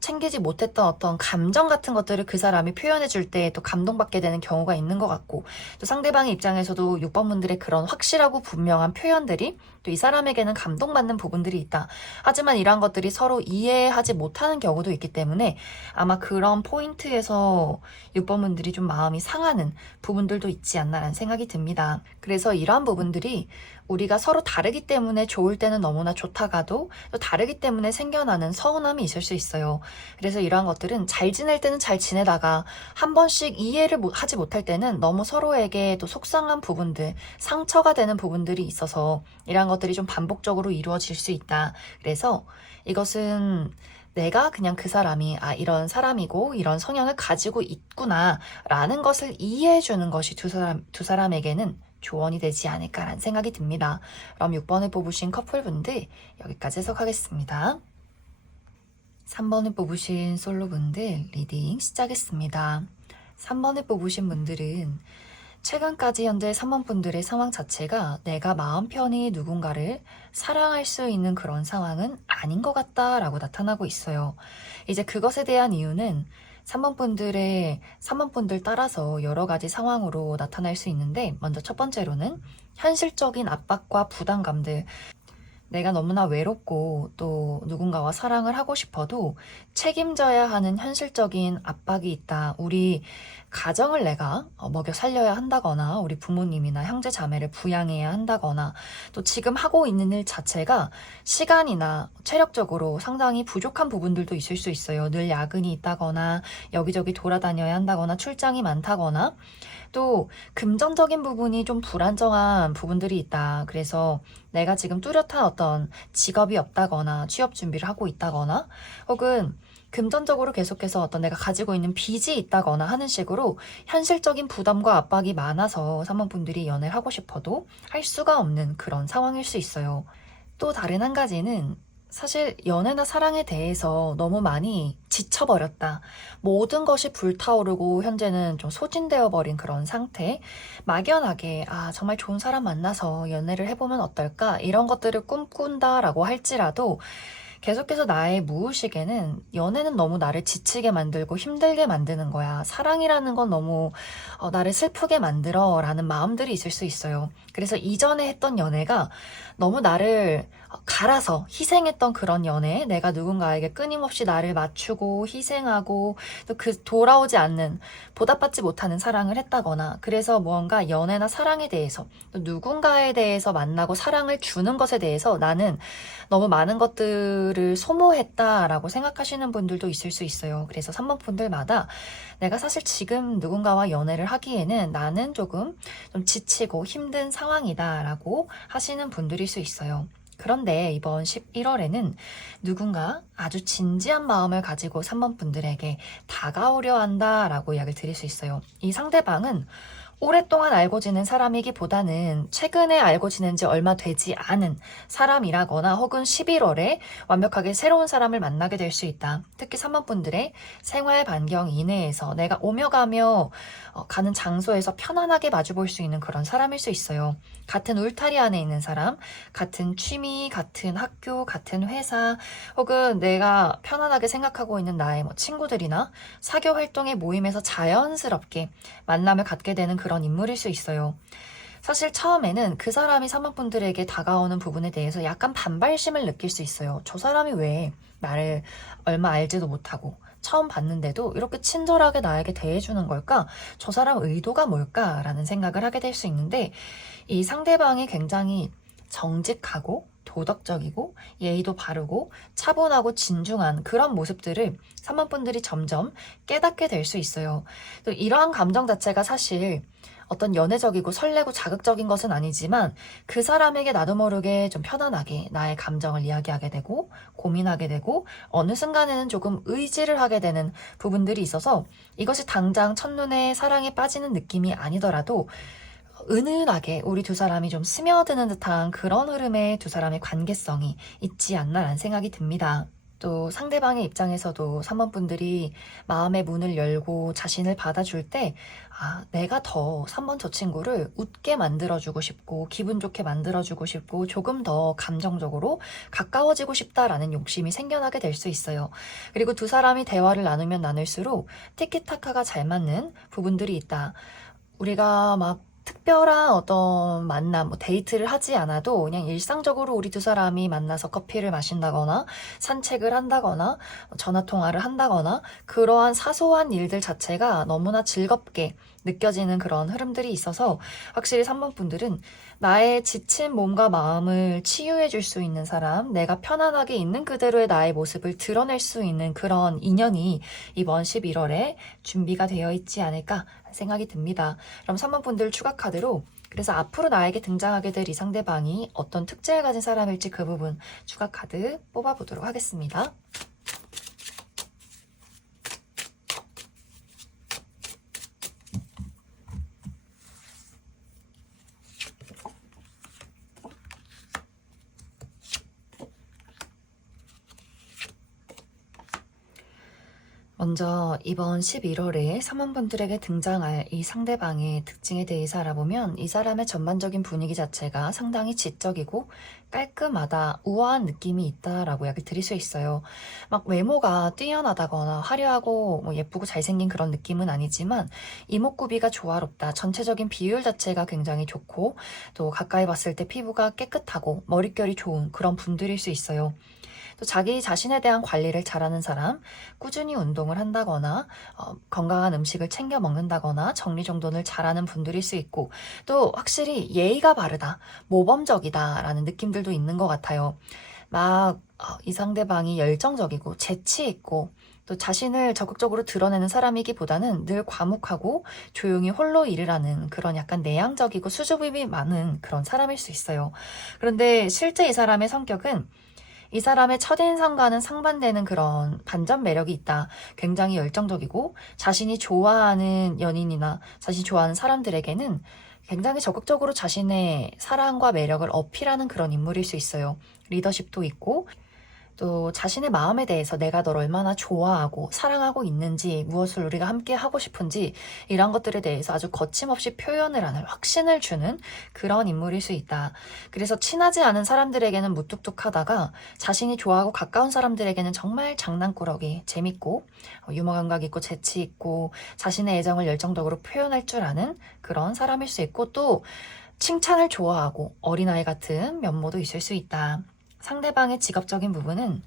챙기지 못했던 어떤 감정 같은 것들을 그 사람이 표현해 줄 때 또 감동받게 되는 경우가 있는 것 같고, 또 상대방의 입장에서도 6번분들의 그런 확실하고 분명한 표현들이 또 이 사람에게는 감동받는 부분들이 있다. 하지만 이러한 것들이 서로 이해하지 못하는 경우도 있기 때문에 아마 그런 포인트에서 6번분들이 좀 마음이 상하는 부분들도 있지 않나라는 생각이 듭니다. 그래서 이러한 부분들이 우리가 서로 다르기 때문에 좋을 때는 너무나 좋다가도 또 다르기 때문에 생겨나는 서운함이 있을 수 있어요. 그래서 이러한 것들은 잘 지낼 때는 잘 지내다가 한 번씩 이해를 하지 못할 때는 너무 서로에게 또 속상한 부분들, 상처가 되는 부분들이 있어서 이러한 것들이 좀 반복적으로 이루어질 수 있다. 그래서 이것은 내가 그냥 그 사람이 이런 사람이고 이런 성향을 가지고 있구나 라는 것을 이해해 주는 것이 두 사람에게는 조언이 되지 않을까라는 생각이 듭니다. 그럼 6번을 뽑으신 커플분들 여기까지 해석하겠습니다. 3번을 뽑으신 솔로분들 리딩 시작했습니다. 3번을 뽑으신 분들은 최근까지 현재 3번 분들의 상황 자체가 내가 마음 편히 누군가를 사랑할 수 있는 그런 상황은 아닌 것 같다라고 나타나고 있어요. 이제 그것에 대한 이유는 3번 분들 따라서 여러 가지 상황으로 나타날 수 있는데, 먼저 첫 번째로는 현실적인 압박과 부담감들, 내가 너무나 외롭고 또 누군가와 사랑을 하고 싶어도 책임져야 하는 현실적인 압박이 있다. 우리 가정을 내가 먹여 살려야 한다거나 우리 부모님이나 형제 자매를 부양해야 한다거나 또 지금 하고 있는 일 자체가 시간이나 체력적으로 상당히 부족한 부분들도 있을 수 있어요. 늘 야근이 있다거나 여기저기 돌아다녀야 한다거나 출장이 많다거나 또 금전적인 부분이 좀 불안정한 부분들이 있다. 그래서 내가 지금 뚜렷한 어떤 직업이 없다거나 취업 준비를 하고 있다거나 혹은 금전적으로 계속해서 어떤 내가 가지고 있는 빚이 있다거나 하는 식으로 현실적인 부담과 압박이 많아서 3번 분들이 연애를 하고 싶어도 할 수가 없는 그런 상황일 수 있어요. 또 다른 한 가지는 사실 연애나 사랑에 대해서 너무 많이 지쳐버렸다. 모든 것이 불타오르고 현재는 좀 소진되어 버린 그런 상태. 막연하게 정말 좋은 사람 만나서 연애를 해보면 어떨까? 이런 것들을 꿈꾼다라고 할지라도 계속해서 나의 무의식에는 연애는 너무 나를 지치게 만들고 힘들게 만드는 거야. 사랑이라는 건 너무 나를 슬프게 만들어 라는 마음들이 있을 수 있어요. 그래서 이전에 했던 연애가 너무 나를 갈아서 희생했던 그런 연애, 내가 누군가에게 끊임없이 나를 맞추고 희생하고 또 그 돌아오지 않는, 보답받지 못하는 사랑을 했다거나, 그래서 무언가 연애나 사랑에 대해서 또 누군가에 대해서 만나고 사랑을 주는 것에 대해서 나는 너무 많은 것들을 소모했다라고 생각하시는 분들도 있을 수 있어요. 그래서 3번 분들마다 내가 사실 지금 누군가와 연애를 하기에는 나는 조금 좀 지치고 힘든 상황이다라고 하시는 분들일 수 있어요. 그런데 이번 11월에는 누군가 아주 진지한 마음을 가지고 3번 분들에게 다가오려 한다라고 이야기를 드릴 수 있어요. 이 상대방은 오랫동안 알고 지낸 사람이기보다는 최근에 알고 지낸 지 얼마 되지 않은 사람이라거나 혹은 11월에 완벽하게 새로운 사람을 만나게 될 수 있다. 특히 3번 분들의 생활 반경 이내에서 내가 오며 가며 가는 장소에서 편안하게 마주볼 수 있는 그런 사람일 수 있어요. 같은 울타리 안에 있는 사람, 같은 취미, 같은 학교, 같은 회사, 혹은 내가 편안하게 생각하고 있는 나의 친구들이나 사교 활동의 모임에서 자연스럽게 만남을 갖게 되는 그런 인물일 수 있어요. 사실 처음에는 그 사람이 3번 분들에게 다가오는 부분에 대해서 약간 반발심을 느낄 수 있어요. 저 사람이 왜 나를 얼마 알지도 못하고 처음 봤는데도 이렇게 친절하게 나에게 대해주는 걸까? 저 사람 의도가 뭘까? 라는 생각을 하게 될 수 있는데, 이 상대방이 굉장히 정직하고 도덕적이고 예의도 바르고 차분하고 진중한 그런 모습들을 3번 분들이 점점 깨닫게 될 수 있어요. 또 이러한 감정 자체가 사실 어떤 연애적이고 설레고 자극적인 것은 아니지만 그 사람에게 나도 모르게 좀 편안하게 나의 감정을 이야기하게 되고 고민하게 되고 어느 순간에는 조금 의지를 하게 되는 부분들이 있어서 이것이 당장 첫눈에 사랑에 빠지는 느낌이 아니더라도 은은하게 우리 두 사람이 좀 스며드는 듯한 그런 흐름의 두 사람의 관계성이 있지 않나라는 생각이 듭니다. 또 상대방의 입장에서도 3번 분들이 마음의 문을 열고 자신을 받아줄 때, 내가 더 3번 저 친구를 웃게 만들어주고 싶고, 기분 좋게 만들어주고 싶고, 조금 더 감정적으로 가까워지고 싶다라는 욕심이 생겨나게 될 수 있어요. 그리고 두 사람이 대화를 나누면 나눌수록 티키타카가 잘 맞는 부분들이 있다. 우리가 막 특별한 어떤 만남, 데이트를 하지 않아도 그냥 일상적으로 우리 두 사람이 만나서 커피를 마신다거나 산책을 한다거나 전화통화를 한다거나 그러한 사소한 일들 자체가 너무나 즐겁게 느껴지는 그런 흐름들이 있어서 확실히 3번 분들은 나의 지친 몸과 마음을 치유해 줄 수 있는 사람, 내가 편안하게 있는 그대로의 나의 모습을 드러낼 수 있는 그런 인연이 이번 11월에 준비가 되어 있지 않을까 생각이 듭니다. 그럼 3번 분들 추가 카드로 그래서 앞으로 나에게 등장하게 될 이 상대방이 어떤 특징을 가진 사람일지 그 부분 추가 카드 뽑아보도록 하겠습니다. 먼저 이번 11월에 3번 분들에게 등장할 이 상대방의 특징에 대해서 알아보면 이 사람의 전반적인 분위기 자체가 상당히 지적이고 깔끔하다, 우아한 느낌이 있다라고 이야기를 드릴 수 있어요. 막 외모가 뛰어나다거나 화려하고 예쁘고 잘생긴 그런 느낌은 아니지만 이목구비가 조화롭다, 전체적인 비율 자체가 굉장히 좋고 또 가까이 봤을 때 피부가 깨끗하고 머릿결이 좋은 그런 분들일 수 있어요. 또 자기 자신에 대한 관리를 잘하는 사람, 꾸준히 운동을 한다거나 건강한 음식을 챙겨 먹는다거나 정리정돈을 잘하는 분들일 수 있고 또 확실히 예의가 바르다, 모범적이다라는 느낌들도 있는 것 같아요. 막 이 상대방이 열정적이고 재치 있고 또 자신을 적극적으로 드러내는 사람이기보다는 늘 과묵하고 조용히 홀로 일을 하는 그런 약간 내향적이고 수줍음이 많은 그런 사람일 수 있어요. 그런데 실제 이 사람의 성격은 이 사람의 첫인상과는 상반되는 그런 반전 매력이 있다. 굉장히 열정적이고 자신이 좋아하는 연인이나 자신이 좋아하는 사람들에게는 굉장히 적극적으로 자신의 사랑과 매력을 어필하는 그런 인물일 수 있어요. 리더십도 있고 또 자신의 마음에 대해서 내가 널 얼마나 좋아하고 사랑하고 있는지 무엇을 우리가 함께 하고 싶은지 이런 것들에 대해서 아주 거침없이 표현을 하는 확신을 주는 그런 인물일 수 있다. 그래서 친하지 않은 사람들에게는 무뚝뚝하다가 자신이 좋아하고 가까운 사람들에게는 정말 장난꾸러기 재밌고 유머 감각 있고 재치 있고 자신의 애정을 열정적으로 표현할 줄 아는 그런 사람일 수 있고 또 칭찬을 좋아하고 어린아이 같은 면모도 있을 수 있다. 상대방의 직업적인 부분은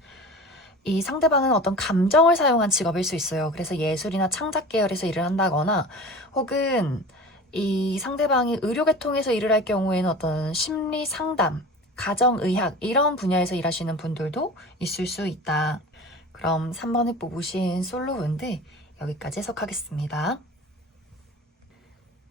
이 상대방은 어떤 감정을 사용한 직업일 수 있어요. 그래서 예술이나 창작 계열에서 일을 한다거나 혹은 이 상대방이 의료계통에서 일을 할 경우에는 어떤 심리 상담, 가정의학 이런 분야에서 일하시는 분들도 있을 수 있다. 그럼 3번을 뽑으신 솔로분들 여기까지 해석하겠습니다.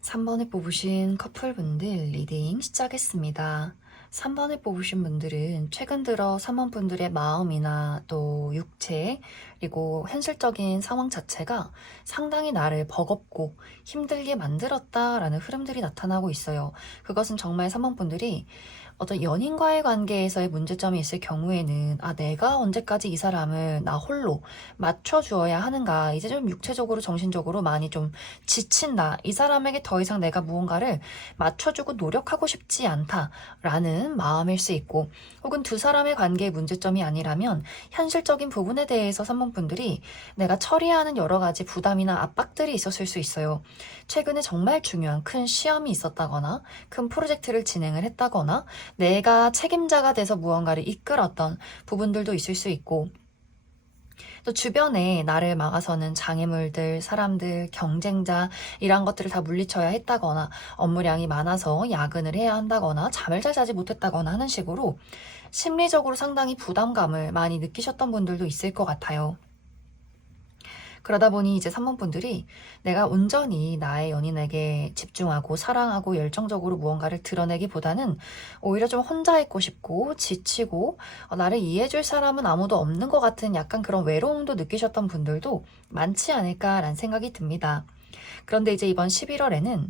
3번을 뽑으신 커플분들 리딩 시작했습니다. 3번을 뽑으신 분들은 최근 들어 3번 분들의 마음이나 또 육체 그리고 현실적인 상황 자체가 상당히 나를 버겁고 힘들게 만들었다라는 흐름들이 나타나고 있어요. 그것은 정말 3번 분들이 어떤 연인과의 관계에서의 문제점이 있을 경우에는 내가 언제까지 이 사람을 나 홀로 맞춰주어야 하는가, 이제 좀 육체적으로 정신적으로 많이 좀 지친다, 이 사람에게 더 이상 내가 무언가를 맞춰주고 노력하고 싶지 않다라는 마음일 수 있고 혹은 두 사람의 관계의 문제점이 아니라면 현실적인 부분에 대해서 3번 3번분들이 내가 처리하는 여러 가지 부담이나 압박들이 있었을 수 있어요. 최근에 정말 중요한 큰 시험이 있었다거나 큰 프로젝트를 진행을 했다거나 내가 책임자가 돼서 무언가를 이끌었던 부분들도 있을 수 있고, 또 주변에 나를 막아서는 장애물들, 사람들, 경쟁자 이런 것들을 다 물리쳐야 했다거나 업무량이 많아서 야근을 해야 한다거나 잠을 잘 자지 못했다거나 하는 식으로 심리적으로 상당히 부담감을 많이 느끼셨던 분들도 있을 것 같아요. 그러다 보니 이제 3번분들이 내가 온전히 나의 연인에게 집중하고 사랑하고 열정적으로 무언가를 드러내기보다는 오히려 좀 혼자 있고 싶고 지치고 나를 이해해줄 사람은 아무도 없는 것 같은 약간 그런 외로움도 느끼셨던 분들도 많지 않을까라는 생각이 듭니다. 그런데 이제 이번 11월에는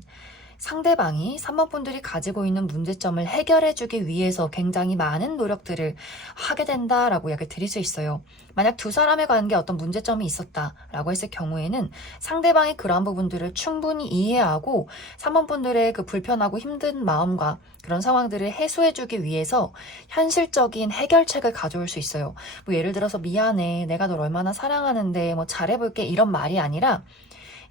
상대방이 3번분들이 가지고 있는 문제점을 해결해주기 위해서 굉장히 많은 노력들을 하게 된다라고 이야기를 드릴 수 있어요. 만약 두 사람의 관계에 어떤 문제점이 있었다라고 했을 경우에는 상대방이 그러한 부분들을 충분히 이해하고 3번분들의 그 불편하고 힘든 마음과 그런 상황들을 해소해주기 위해서 현실적인 해결책을 가져올 수 있어요. 뭐 예를 들어서 미안해, 내가 널 얼마나 사랑하는데 뭐 잘해볼게 이런 말이 아니라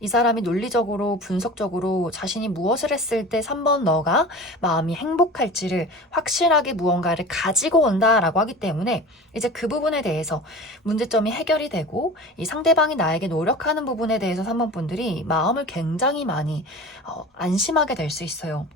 이 사람이 논리적으로 분석적으로 자신이 무엇을 했을 때 3번 너가 마음이 행복할지를 확실하게 무언가를 가지고 온다라고 하기 때문에 이제 그 부분에 대해서 문제점이 해결이 되고 이 상대방이 나에게 노력하는 부분에 대해서 3번 분들이 마음을 굉장히 많이 안심하게 될 수 있어요.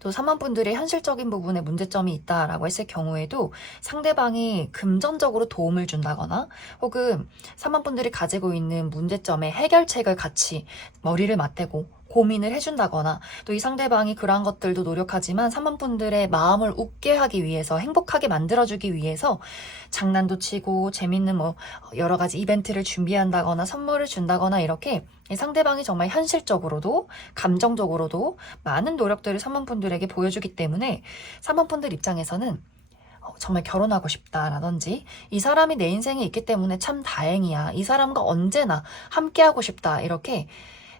또 3번 분들의 현실적인 부분에 문제점이 있다라고 했을 경우에도 상대방이 금전적으로 도움을 준다거나 혹은 3번 분들이 가지고 있는 문제점의 해결책을 같이 머리를 맞대고 고민을 해준다거나 또 이 상대방이 그러한 것들도 노력하지만 3번 분들의 마음을 웃게 하기 위해서 행복하게 만들어주기 위해서 장난도 치고 재밌는 뭐 여러 가지 이벤트를 준비한다거나 선물을 준다거나 이렇게 상대방이 정말 현실적으로도 감정적으로도 많은 노력들을 3번 분들에게 보여주기 때문에 3번 분들 입장에서는 정말 결혼하고 싶다라든지 이 사람이 내 인생에 있기 때문에 참 다행이야. 이 사람과 언제나 함께하고 싶다. 이렇게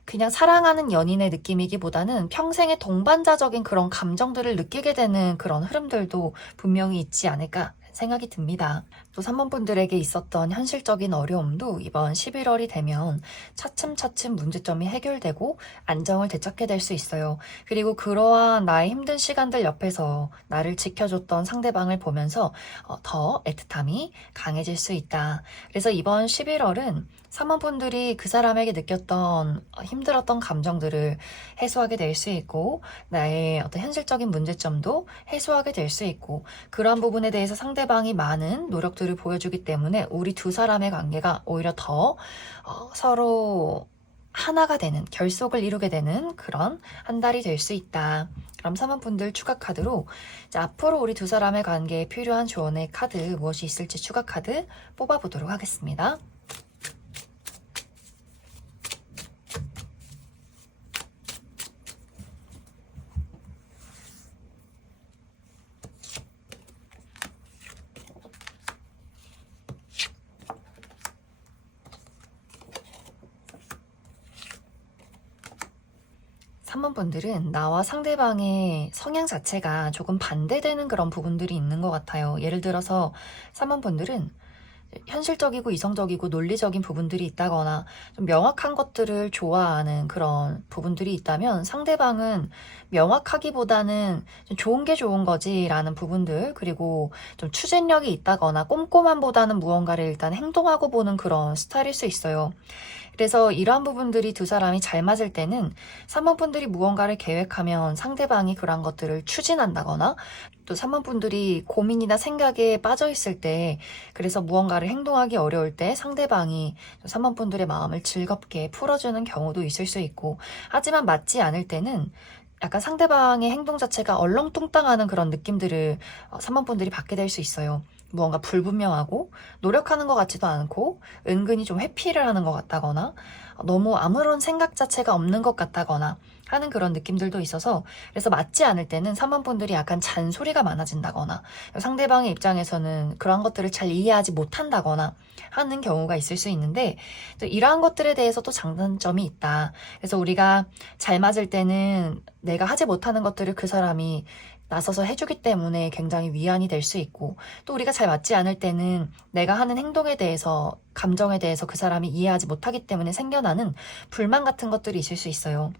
그냥 사랑하는 연인의 느낌이기보다는 평생의 동반자적인 그런 감정들을 느끼게 되는 그런 흐름들도 분명히 있지 않을까 생각이 듭니다. 또 3번 분들에게 있었던 현실적인 어려움도 이번 11월이 되면 차츰차츰 문제점이 해결되고 안정을 되찾게 될 수 있어요. 그리고 그러한 나의 힘든 시간들 옆에서 나를 지켜줬던 상대방을 보면서 더 애틋함이 강해질 수 있다. 그래서 이번 11월은 3번 분들이 그 사람에게 느꼈던 힘들었던 감정들을 해소하게 될 수 있고 나의 어떤 현실적인 문제점도 해소하게 될 수 있고 그러한 부분에 대해서 상대방이 많은 노력들을 보여주기 때문에 우리 두 사람의 관계가 오히려 더 서로 하나가 되는 결속을 이루게 되는 그런 한 달이 될 수 있다. 그럼 3번 분들 추가 카드로 이제 앞으로 우리 두 사람의 관계에 필요한 조언의 카드 무엇이 있을지 추가 카드 뽑아보도록 하겠습니다. 3번 분들은 나와 상대방의 성향 자체가 조금 반대되는 그런 부분들이 있는 것 같아요. 예를 들어서 3번 분들은 현실적이고 이성적이고 논리적인 부분들이 있다거나 좀 명확한 것들을 좋아하는 그런 부분들이 있다면 상대방은 명확하기보다는 좀 좋은 게 좋은 거지라는 부분들 그리고 좀 추진력이 있다거나 꼼꼼함보다는 무언가를 일단 행동하고 보는 그런 스타일일 수 있어요. 그래서 이러한 부분들이 두 사람이 잘 맞을 때는 3번 분들이 무언가를 계획하면 상대방이 그러한 것들을 추진한다거나 또 3번 분들이 고민이나 생각에 빠져 있을 때 그래서 무언가를 행동하기 어려울 때 상대방이 3번 분들의 마음을 즐겁게 풀어주는 경우도 있을 수 있고 하지만 맞지 않을 때는 약간 상대방의 행동 자체가 얼렁뚱땅하는 그런 느낌들을 3번 분들이 받게 될 수 있어요. 무언가 불분명하고 노력하는 것 같지도 않고 은근히 좀 회피를 하는 것 같다거나 너무 아무런 생각 자체가 없는 것 같다거나 하는 그런 느낌들도 있어서 그래서 맞지 않을 때는 3번 분들이 약간 잔소리가 많아진다거나 상대방의 입장에서는 그런 것들을 잘 이해하지 못한다거나 하는 경우가 있을 수 있는데 또 이러한 것들에 대해서 또 장단점이 있다. 그래서 우리가 잘 맞을 때는 내가 하지 못하는 것들을 그 사람이 나서서 해주기 때문에 굉장히 위안이 될 수 있고, 또 우리가 잘 맞지 않을 때는 내가 하는 행동에 대해서, 감정에 대해서 그 사람이 이해하지 못하기 때문에 생겨나는 불만 같은 것들이 있을 수 있어요.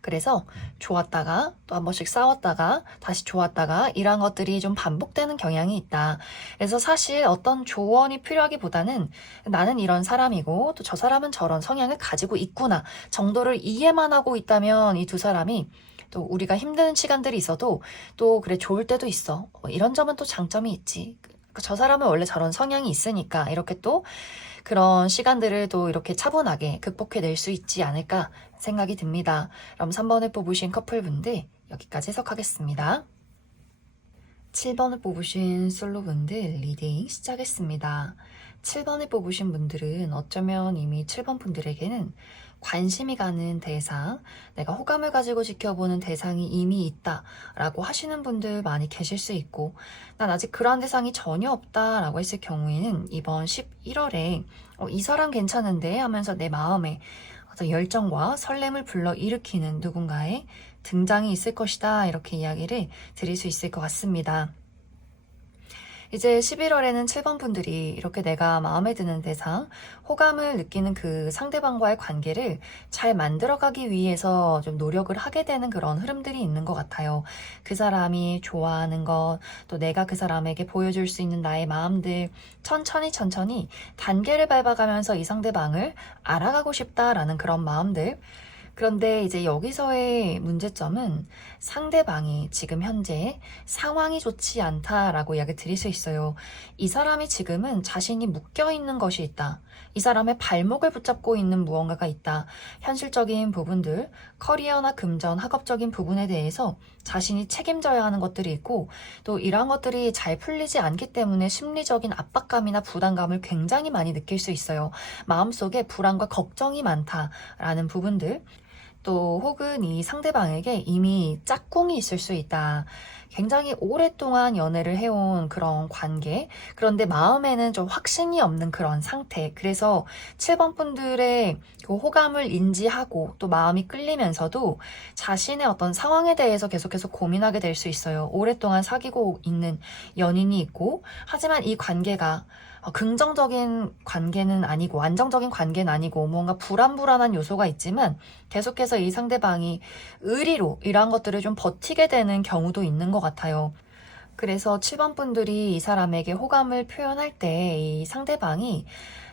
그래서 좋았다가 또 한 번씩 싸웠다가 다시 좋았다가 이런 것들이 좀 반복되는 경향이 있다. 그래서 사실 어떤 조언이 필요하기보다는 나는 이런 사람이고 또 저 사람은 저런 성향을 가지고 있구나 정도를 이해만 하고 있다면 이 두 사람이 또 우리가 힘든 시간들이 있어도 또 그래 좋을 때도 있어. 이런 점은 또 장점이 있지. 저 사람은 원래 저런 성향이 있으니까 이렇게 또 그런 시간들을 또 이렇게 차분하게 극복해낼 수 있지 않을까 생각이 듭니다. 그럼 3번을 뽑으신 커플분들 여기까지 해석하겠습니다. 7번을 뽑으신 솔로분들 리딩 시작했습니다. 7번을 뽑으신 분들은 어쩌면 이미 7번 분들에게는 관심이 가는 대상, 내가 호감을 가지고 지켜보는 대상이 이미 있다라고 하시는 분들 많이 계실 수 있고, 난 아직 그러한 대상이 전혀 없다라고 했을 경우에는 이번 11월에 이 사람 괜찮은데 하면서 내 마음에 어떤 열정과 설렘을 불러일으키는 누군가의 등장이 있을 것이다, 이렇게 이야기를 드릴 수 있을 것 같습니다. 이제 11월에는 7번 분들이 이렇게 내가 마음에 드는 대상, 호감을 느끼는 그 상대방과의 관계를 잘 만들어가기 위해서 좀 노력을 하게 되는 그런 흐름들이 있는 것 같아요. 그 사람이 좋아하는 것, 또 내가 그 사람에게 보여줄 수 있는 나의 마음들, 천천히 단계를 밟아가면서 이 상대방을 알아가고 싶다라는 그런 마음들, 그런데 이제 여기서의 문제점은 상대방이 지금 현재 상황이 좋지 않다라고 이야기 드릴 수 있어요. 이 사람이 지금은 자신이 묶여있는 것이 있다. 이 사람의 발목을 붙잡고 있는 무언가가 있다. 현실적인 부분들, 커리어나 금전, 학업적인 부분에 대해서 자신이 책임져야 하는 것들이 있고, 또 이러한 것들이 잘 풀리지 않기 때문에 심리적인 압박감이나 부담감을 굉장히 많이 느낄 수 있어요. 마음속에 불안과 걱정이 많다라는 부분들, 또 혹은 이 상대방에게 이미 짝꿍이 있을 수 있다. 굉장히 오랫동안 연애를 해온 그런 관계, 그런데 마음에는 좀 확신이 없는 그런 상태. 그래서 7번 분들의 그 호감을 인지하고 또 마음이 끌리면서도 자신의 어떤 상황에 대해서 계속해서 고민하게 될 수 있어요. 오랫동안 사귀고 있는 연인이 있고, 하지만 이 관계가 긍정적인 관계는 아니고 안정적인 관계는 아니고 뭔가 불안한 요소가 있지만 계속해서 이 상대방이 의리로 이러한 것들을 좀 버티게 되는 경우도 있는 것 같아요. 그래서 7번 분들이 이 사람에게 호감을 표현할 때 이 상대방이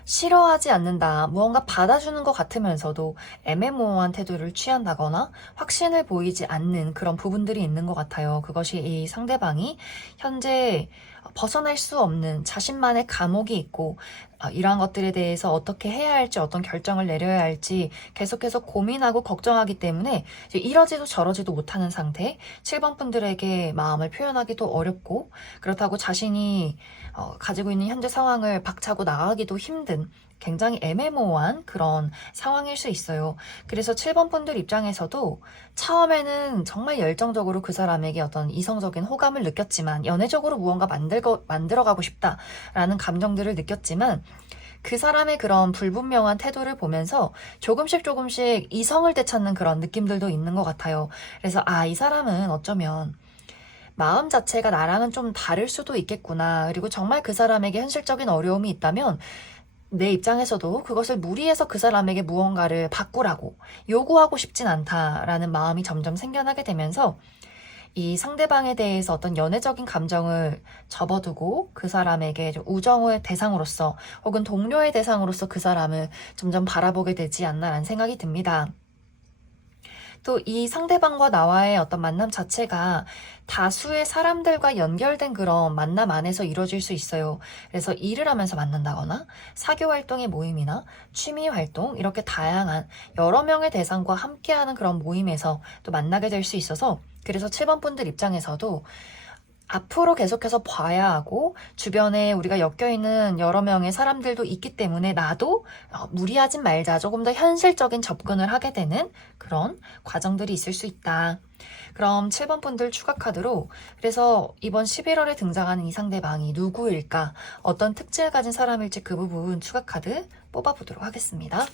싫어하지 않는다, 무언가 받아주는 것 같으면서도 애매모호한 태도를 취한다거나 확신을 보이지 않는 그런 부분들이 있는 것 같아요. 그것이 이 상대방이 현재 벗어날 수 없는 자신만의 감옥이 있고, 이러한 것들에 대해서 어떻게 해야 할지, 어떤 결정을 내려야 할지 계속해서 고민하고 걱정하기 때문에 이제 이러지도 저러지도 못하는 상태, 7번 분들에게 마음을 표현하기도 어렵고, 그렇다고 자신이 가지고 있는 현재 상황을 박차고 나가기도 힘든 굉장히 애매모호한 그런 상황일 수 있어요. 그래서 7번 분들 입장에서도 처음에는 정말 열정적으로 그 사람에게 어떤 이성적인 호감을 느꼈지만, 연애적으로 무언가 만들어가고 싶다라는 감정들을 느꼈지만, 그 사람의 그런 불분명한 태도를 보면서 조금씩 이성을 되찾는 그런 느낌들도 있는 것 같아요. 그래서 이 사람은 어쩌면 마음 자체가 나랑은 좀 다를 수도 있겠구나. 그리고 정말 그 사람에게 현실적인 어려움이 있다면 내 입장에서도 그것을 무리해서 그 사람에게 무언가를 바꾸라고 요구하고 싶진 않다라는 마음이 점점 생겨나게 되면서 이 상대방에 대해서 어떤 연애적인 감정을 접어두고 그 사람에게 좀 우정의 대상으로서 혹은 동료의 대상으로서 그 사람을 점점 바라보게 되지 않나라는 생각이 듭니다. 또 이 상대방과 나와의 어떤 만남 자체가 다수의 사람들과 연결된 그런 만남 안에서 이루어질 수 있어요. 그래서 일을 하면서 만난다거나 사교 활동의 모임이나 취미 활동, 이렇게 다양한 여러 명의 대상과 함께하는 그런 모임에서 또 만나게 될 수 있어서, 그래서 7번 분들 입장에서도 앞으로 계속해서 봐야 하고 주변에 우리가 엮여있는 여러 명의 사람들도 있기 때문에 나도 무리하진 말자, 조금 더 현실적인 접근을 하게 되는 그런 과정들이 있을 수 있다. 그럼 7번 분들 추가 카드로, 그래서 이번 11월에 등장하는 이 상대방이 누구일까, 어떤 특징을 가진 사람일지 그 부분 추가 카드 뽑아보도록 하겠습니다.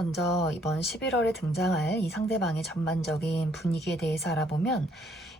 먼저 이번 11월에 등장할 이 상대방의 전반적인 분위기에 대해서 알아보면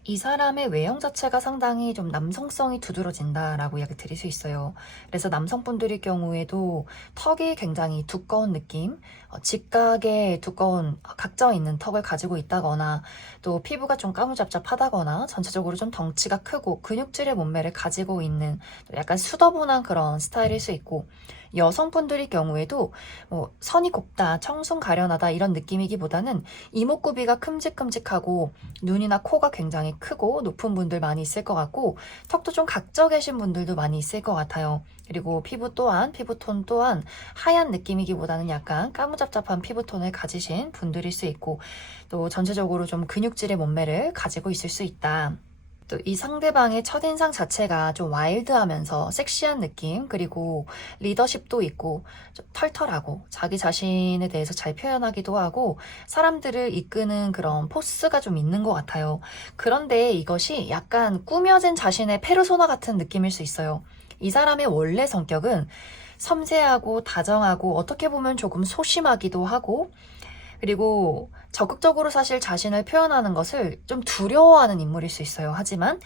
이 사람의 외형 자체가 상당히 좀 남성성이 두드러진다라고 이야기 드릴 수 있어요. 그래서 남성분들의 경우에도 턱이 굉장히 두꺼운 느낌, 직각에 두꺼운 각져 있는 턱을 가지고 있다거나 또 피부가 좀 까무잡잡하다거나 전체적으로 좀 덩치가 크고 근육질의 몸매를 가지고 있는 또 약간 수더분한 그런 스타일일 수 있고 여성분들의 경우에도 뭐 선이 곱다, 청순 가련하다 이런 느낌이기보다는 이목구비가 큼직큼직하고 눈이나 코가 굉장히 크고 높은 분들 많이 있을 것 같고 턱도 좀 각져 계신 분들도 많이 있을 것 같아요. 그리고 피부톤 또한 하얀 느낌이기보다는 약간 까무잡잡한 피부톤을 가지신 분들일 수 있고 또 전체적으로 좀 근육질의 몸매를 가지고 있을 수 있다. 또 이 상대방의 첫인상 자체가 좀 와일드하면서 섹시한 느낌, 그리고 리더십도 있고 좀 털털하고 자기 자신에 대해서 잘 표현하기도 하고 사람들을 이끄는 그런 포스가 좀 있는 것 같아요. 그런데 이것이 약간 꾸며진 자신의 페르소나 같은 느낌일 수 있어요. 이 사람의 원래 성격은 섬세하고 다정하고 어떻게 보면 조금 소심하기도 하고 그리고 적극적으로 사실 자신을 표현하는 것을 좀 두려워하는 인물일 수 있어요. 하지만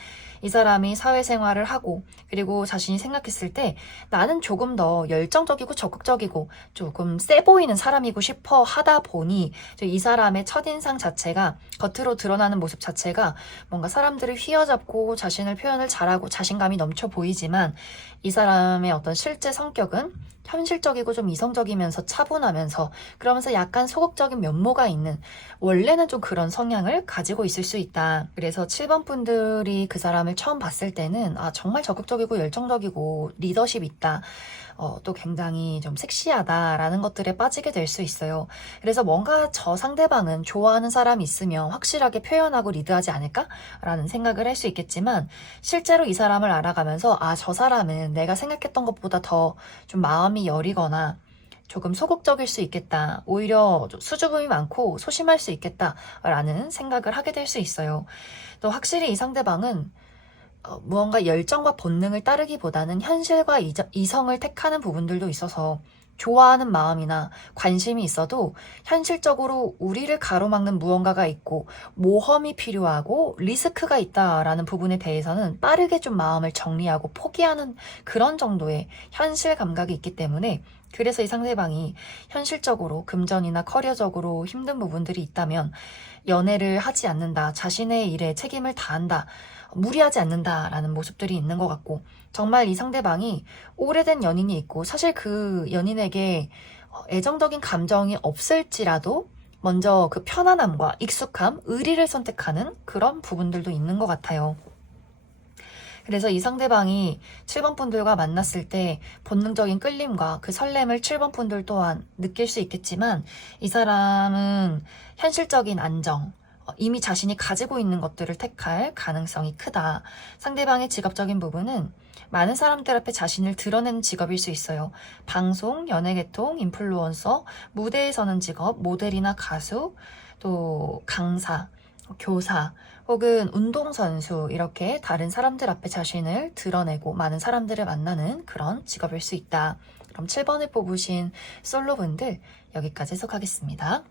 이 사람이 사회생활을 하고 그리고 자신이 생각했을 때 나는 조금 더 열정적이고 적극적이고 조금 세 보이는 사람이고 싶어 하다 보니 이 사람의 첫인상 자체가 겉으로 드러나는 모습 자체가 뭔가 사람들을 휘어잡고 자신을 표현을 잘하고 자신감이 넘쳐 보이지만 이 사람의 어떤 실제 성격은 현실적이고 좀 이성적이면서 차분하면서 그러면서 약간 소극적인 면모가 있는 원래는 좀 그런 성향을 가지고 있을 수 있다. 그래서 7번 분들이 그 사람을 처음 봤을 때는 정말 적극적이고 열정적이고 리더십 있다. 또 굉장히 좀 섹시하다라는 것들에 빠지게 될 수 있어요. 그래서 뭔가 저 상대방은 좋아하는 사람이 있으면 확실하게 표현하고 리드하지 않을까라는 생각을 할 수 있겠지만 실제로 이 사람을 알아가면서 저 사람은 내가 생각했던 것보다 더 좀 마음이 여리거나 조금 소극적일 수 있겠다. 오히려 좀 수줍음이 많고 소심할 수 있겠다라는 생각을 하게 될 수 있어요. 또 확실히 이 상대방은 무언가 열정과 본능을 따르기보다는 현실과 이성을 택하는 부분들도 있어서 좋아하는 마음이나 관심이 있어도 현실적으로 우리를 가로막는 무언가가 있고 모험이 필요하고 리스크가 있다라는 부분에 대해서는 빠르게 좀 마음을 정리하고 포기하는 그런 정도의 현실 감각이 있기 때문에 그래서 이 상대방이 현실적으로 금전이나 커리어적으로 힘든 부분들이 있다면 연애를 하지 않는다, 자신의 일에 책임을 다한다, 무리하지 않는다라는 모습들이 있는 것 같고 정말 이 상대방이 오래된 연인이 있고 사실 그 연인에게 애정적인 감정이 없을지라도 먼저 그 편안함과 익숙함, 의리를 선택하는 그런 부분들도 있는 것 같아요. 그래서 이 상대방이 7번 분들과 만났을 때 본능적인 끌림과 그 설렘을 7번 분들 또한 느낄 수 있겠지만 이 사람은 현실적인 안정, 이미 자신이 가지고 있는 것들을 택할 가능성이 크다. 상대방의 직업적인 부분은 많은 사람들 앞에 자신을 드러내는 직업일 수 있어요. 방송, 연예계통, 인플루언서, 무대에 서는 직업, 모델이나 가수, 또 강사, 교사, 혹은 운동선수 이렇게 다른 사람들 앞에 자신을 드러내고 많은 사람들을 만나는 그런 직업일 수 있다. 그럼 7번을 뽑으신 솔로분들 여기까지 해석하겠습니다.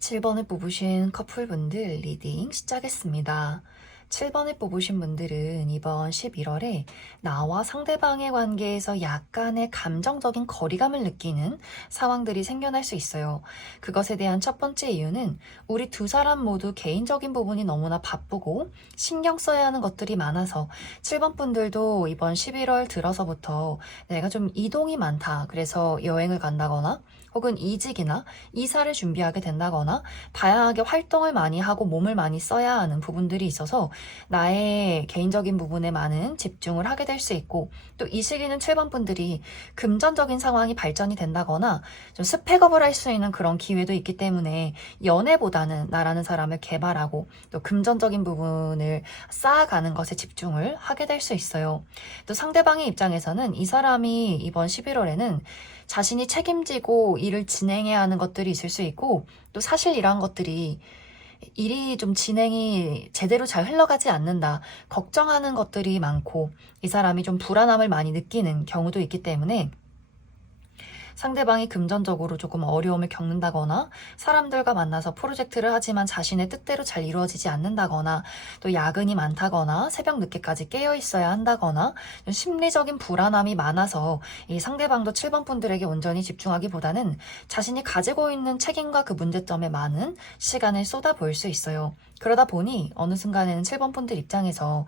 7번을 뽑으신 커플분들 리딩 시작했습니다. 7번을 뽑으신 분들은 이번 11월에 나와 상대방의 관계에서 약간의 감정적인 거리감을 느끼는 상황들이 생겨날 수 있어요. 그것에 대한 첫 번째 이유는 우리 두 사람 모두 개인적인 부분이 너무나 바쁘고 신경 써야 하는 것들이 많아서 7번 분들도 이번 11월 들어서부터 내가 좀 이동이 많다. 그래서 여행을 간다거나 혹은 이직이나 이사를 준비하게 된다거나 다양하게 활동을 많이 하고 몸을 많이 써야 하는 부분들이 있어서 나의 개인적인 부분에 많은 집중을 하게 될 수 있고 또 이 시기는 7번 분들이 금전적인 상황이 발전이 된다거나 좀 스펙업을 할 수 있는 그런 기회도 있기 때문에 연애보다는 나라는 사람을 개발하고 또 금전적인 부분을 쌓아가는 것에 집중을 하게 될 수 있어요. 또 상대방의 입장에서는 이 사람이 이번 11월에는 자신이 책임지고 일을 진행해야 하는 것들이 있을 수 있고 또 사실 이러한 것들이 일이 좀 진행이 제대로 잘 흘러가지 않는다. 걱정하는 것들이 많고 이 사람이 좀 불안함을 많이 느끼는 경우도 있기 때문에 상대방이 금전적으로 조금 어려움을 겪는다거나 사람들과 만나서 프로젝트를 하지만 자신의 뜻대로 잘 이루어지지 않는다거나 또 야근이 많다거나 새벽 늦게까지 깨어 있어야 한다거나 심리적인 불안함이 많아서 이 상대방도 7번 분들에게 온전히 집중하기보다는 자신이 가지고 있는 책임과 그 문제점에 많은 시간을 쏟아부을 수 있어요. 그러다 보니 어느 순간에는 7번 분들 입장에서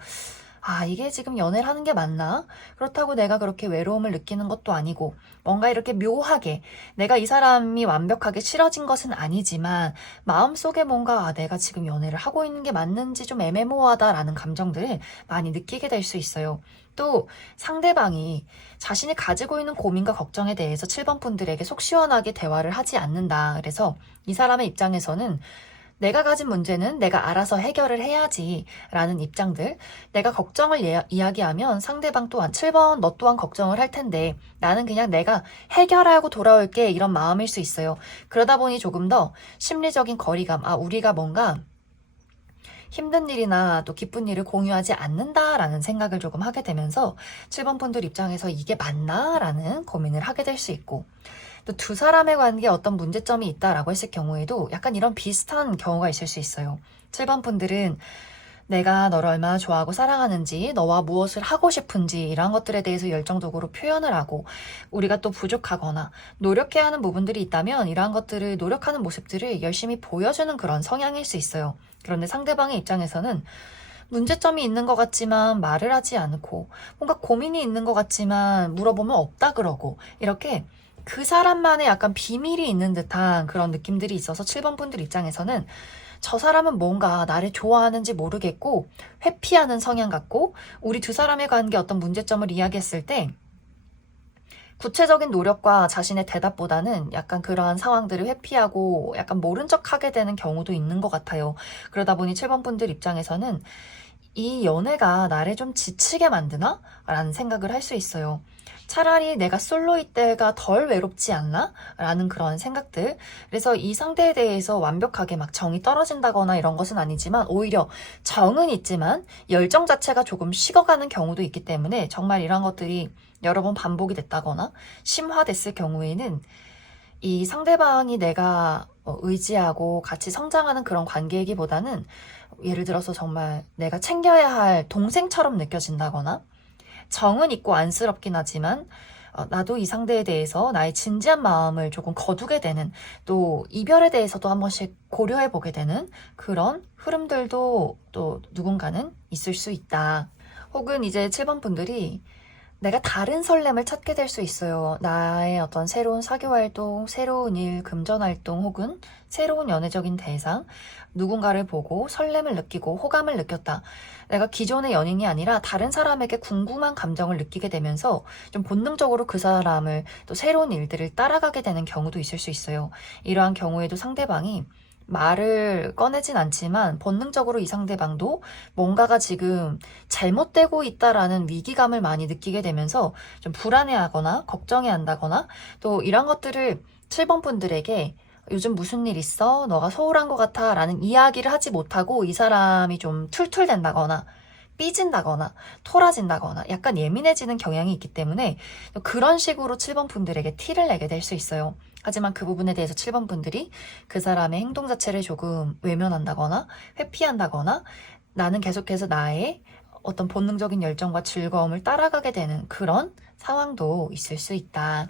이게 지금 연애를 하는 게 맞나? 그렇다고 내가 그렇게 외로움을 느끼는 것도 아니고, 뭔가 이렇게 묘하게, 내가 이 사람이 완벽하게 싫어진 것은 아니지만, 마음속에 뭔가, 내가 지금 연애를 하고 있는 게 맞는지 좀 애매모호하다라는 감정들을 많이 느끼게 될 수 있어요. 또, 상대방이 자신이 가지고 있는 고민과 걱정에 대해서 7번 분들에게 속 시원하게 대화를 하지 않는다. 그래서 이 사람의 입장에서는 내가 가진 문제는 내가 알아서 해결을 해야지 라는 입장들, 내가 걱정을 이야기하면 상대방 또한 7번 너 또한 걱정을 할 텐데 나는 그냥 내가 해결하고 돌아올게 이런 마음일 수 있어요. 그러다 보니 조금 더 심리적인 거리감, 우리가 뭔가 힘든 일이나 또 기쁜 일을 공유하지 않는다라는 생각을 조금 하게 되면서 7번 분들 입장에서 이게 맞나? 라는 고민을 하게 될 수 있고, 또 두 사람의 관계에 어떤 문제점이 있다라고 했을 경우에도 약간 이런 비슷한 경우가 있을 수 있어요. 7번 분들은 내가 너를 얼마나 좋아하고 사랑하는지, 너와 무엇을 하고 싶은지 이런 것들에 대해서 열정적으로 표현을 하고, 우리가 또 부족하거나 노력해야 하는 부분들이 있다면 이러한 것들을 노력하는 모습들을 열심히 보여주는 그런 성향일 수 있어요. 그런데 상대방의 입장에서는 문제점이 있는 것 같지만 말을 하지 않고, 뭔가 고민이 있는 것 같지만 물어보면 없다 그러고, 이렇게 그 사람만의 약간 비밀이 있는 듯한 그런 느낌들이 있어서 7번 분들 입장에서는 저 사람은 뭔가 나를 좋아하는지 모르겠고 회피하는 성향 같고, 우리 두 사람의 관계 어떤 문제점을 이야기했을 때 구체적인 노력과 자신의 대답보다는 약간 그러한 상황들을 회피하고 약간 모른 척 하게 되는 경우도 있는 것 같아요. 그러다 보니 7번 분들 입장에서는 이 연애가 나를 좀 지치게 만드나? 라는 생각을 할 수 있어요. 차라리 내가 솔로일 때가 덜 외롭지 않나? 라는 그런 생각들. 그래서 이 상대에 대해서 완벽하게 막 정이 떨어진다거나 이런 것은 아니지만, 오히려 정은 있지만 열정 자체가 조금 식어가는 경우도 있기 때문에, 정말 이런 것들이 여러 번 반복이 됐다거나 심화됐을 경우에는 이 상대방이 내가 의지하고 같이 성장하는 그런 관계이기보다는, 예를 들어서 정말 내가 챙겨야 할 동생처럼 느껴진다거나, 정은 있고 안쓰럽긴 하지만 나도 이 상대에 대해서 나의 진지한 마음을 조금 거두게 되는, 또 이별에 대해서도 한 번씩 고려해 보게 되는 그런 흐름들도 또 누군가는 있을 수 있다. 혹은 이제 7번 분들이 내가 다른 설렘을 찾게 될 수 있어요. 나의 어떤 새로운 사교 활동, 새로운 일, 금전 활동, 혹은 새로운 연애적인 대상, 누군가를 보고 설렘을 느끼고 호감을 느꼈다. 내가 기존의 연인이 아니라 다른 사람에게 궁금한 감정을 느끼게 되면서 좀 본능적으로 그 사람을, 또 새로운 일들을 따라가게 되는 경우도 있을 수 있어요. 이러한 경우에도 상대방이 말을 꺼내진 않지만 본능적으로 이 상대방도 뭔가가 지금 잘못되고 있다라는 위기감을 많이 느끼게 되면서 좀 불안해하거나 걱정해 한다거나, 또 이런 것들을 7번 분들에게 요즘 무슨 일 있어? 너가 소홀한 것 같아 라는 이야기를 하지 못하고 이 사람이 좀 툴툴댄다거나 삐진다거나 토라진다거나 약간 예민해지는 경향이 있기 때문에 그런 식으로 7번 분들에게 티를 내게 될 수 있어요. 하지만 그 부분에 대해서 7번 분들이 그 사람의 행동 자체를 조금 외면한다거나 회피한다거나, 나는 계속해서 나의 어떤 본능적인 열정과 즐거움을 따라가게 되는 그런 상황도 있을 수 있다.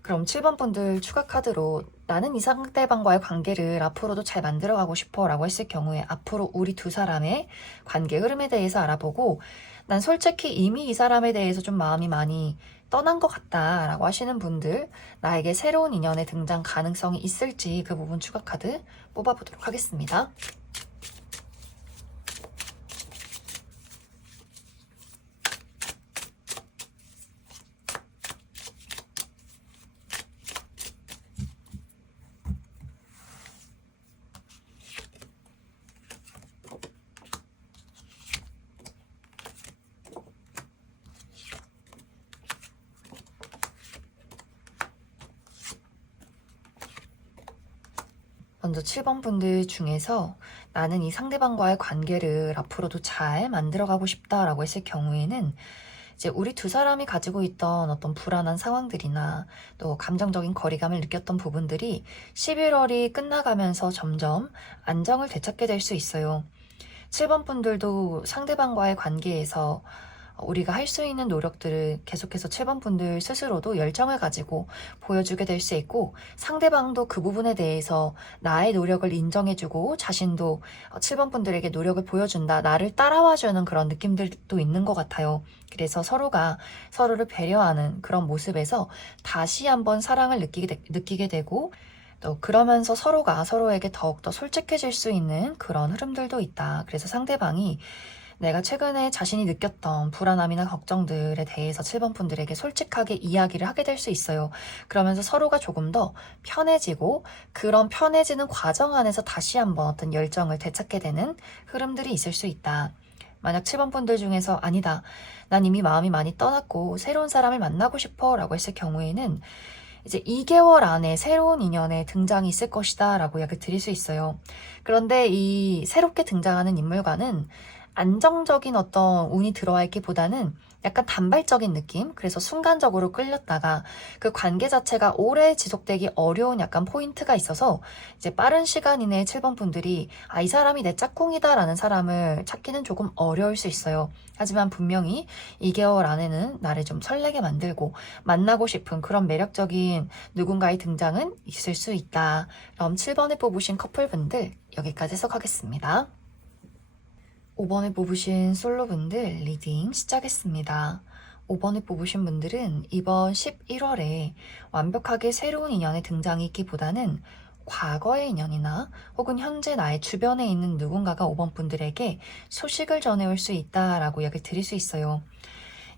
그럼 7번 분들 추가 카드로 나는 이 상대방과의 관계를 앞으로도 잘 만들어가고 싶어 라고 했을 경우에, 앞으로 우리 두 사람의 관계 흐름에 대해서 알아보고, 난 솔직히 이미 이 사람에 대해서 좀 마음이 많이 떠난 것 같다 라고 하시는 분들, 나에게 새로운 인연의 등장 가능성이 있을지 그 부분 추가 카드 뽑아보도록 하겠습니다. 먼저 7번 분들 중에서 나는 이 상대방과의 관계를 앞으로도 잘 만들어가고 싶다라고 했을 경우에는, 이제 우리 두 사람이 가지고 있던 어떤 불안한 상황들이나 또 감정적인 거리감을 느꼈던 부분들이 11월이 끝나가면서 점점 안정을 되찾게 될 수 있어요. 7번 분들도 상대방과의 관계에서 우리가 할 수 있는 노력들을 계속해서 7번 분들 스스로도 열정을 가지고 보여주게 될 수 있고, 상대방도 그 부분에 대해서 나의 노력을 인정해주고 자신도 7번 분들에게 노력을 보여준다, 나를 따라와주는 그런 느낌들도 있는 것 같아요. 그래서 서로가 서로를 배려하는 그런 모습에서 다시 한번 사랑을 느끼게 되고, 또 그러면서 서로가 서로에게 더욱더 솔직해질 수 있는 그런 흐름들도 있다. 그래서 상대방이 내가 최근에 자신이 느꼈던 불안함이나 걱정들에 대해서 7번 분들에게 솔직하게 이야기를 하게 될 수 있어요. 그러면서 서로가 조금 더 편해지고, 그런 편해지는 과정 안에서 다시 한번 어떤 열정을 되찾게 되는 흐름들이 있을 수 있다. 만약 7번 분들 중에서 아니다, 난 이미 마음이 많이 떠났고 새로운 사람을 만나고 싶어 라고 했을 경우에는 이제 2개월 안에 새로운 인연의 등장이 있을 것이다 라고 이야기를 드릴 수 있어요. 그런데 이 새롭게 등장하는 인물과는 안정적인 어떤 운이 들어와 있기보다는 약간 단발적인 느낌? 그래서 순간적으로 끌렸다가 그 관계 자체가 오래 지속되기 어려운 약간 포인트가 있어서 이제 빠른 시간 이내에 7번 분들이 이 사람이 내 짝꿍이다 라는 사람을 찾기는 조금 어려울 수 있어요. 하지만 분명히 2개월 안에는 나를 좀 설레게 만들고 만나고 싶은 그런 매력적인 누군가의 등장은 있을 수 있다. 그럼 7번에 뽑으신 커플분들 여기까지 해석하겠습니다. 5번을 뽑으신 솔로분들 리딩 시작했습니다. 5번을 뽑으신 분들은 이번 11월에 완벽하게 새로운 인연의 등장이 있기보다는 과거의 인연이나 혹은 현재 나의 주변에 있는 누군가가 5번 분들에게 소식을 전해올 수 있다라고 이야기를 드릴 수 있어요.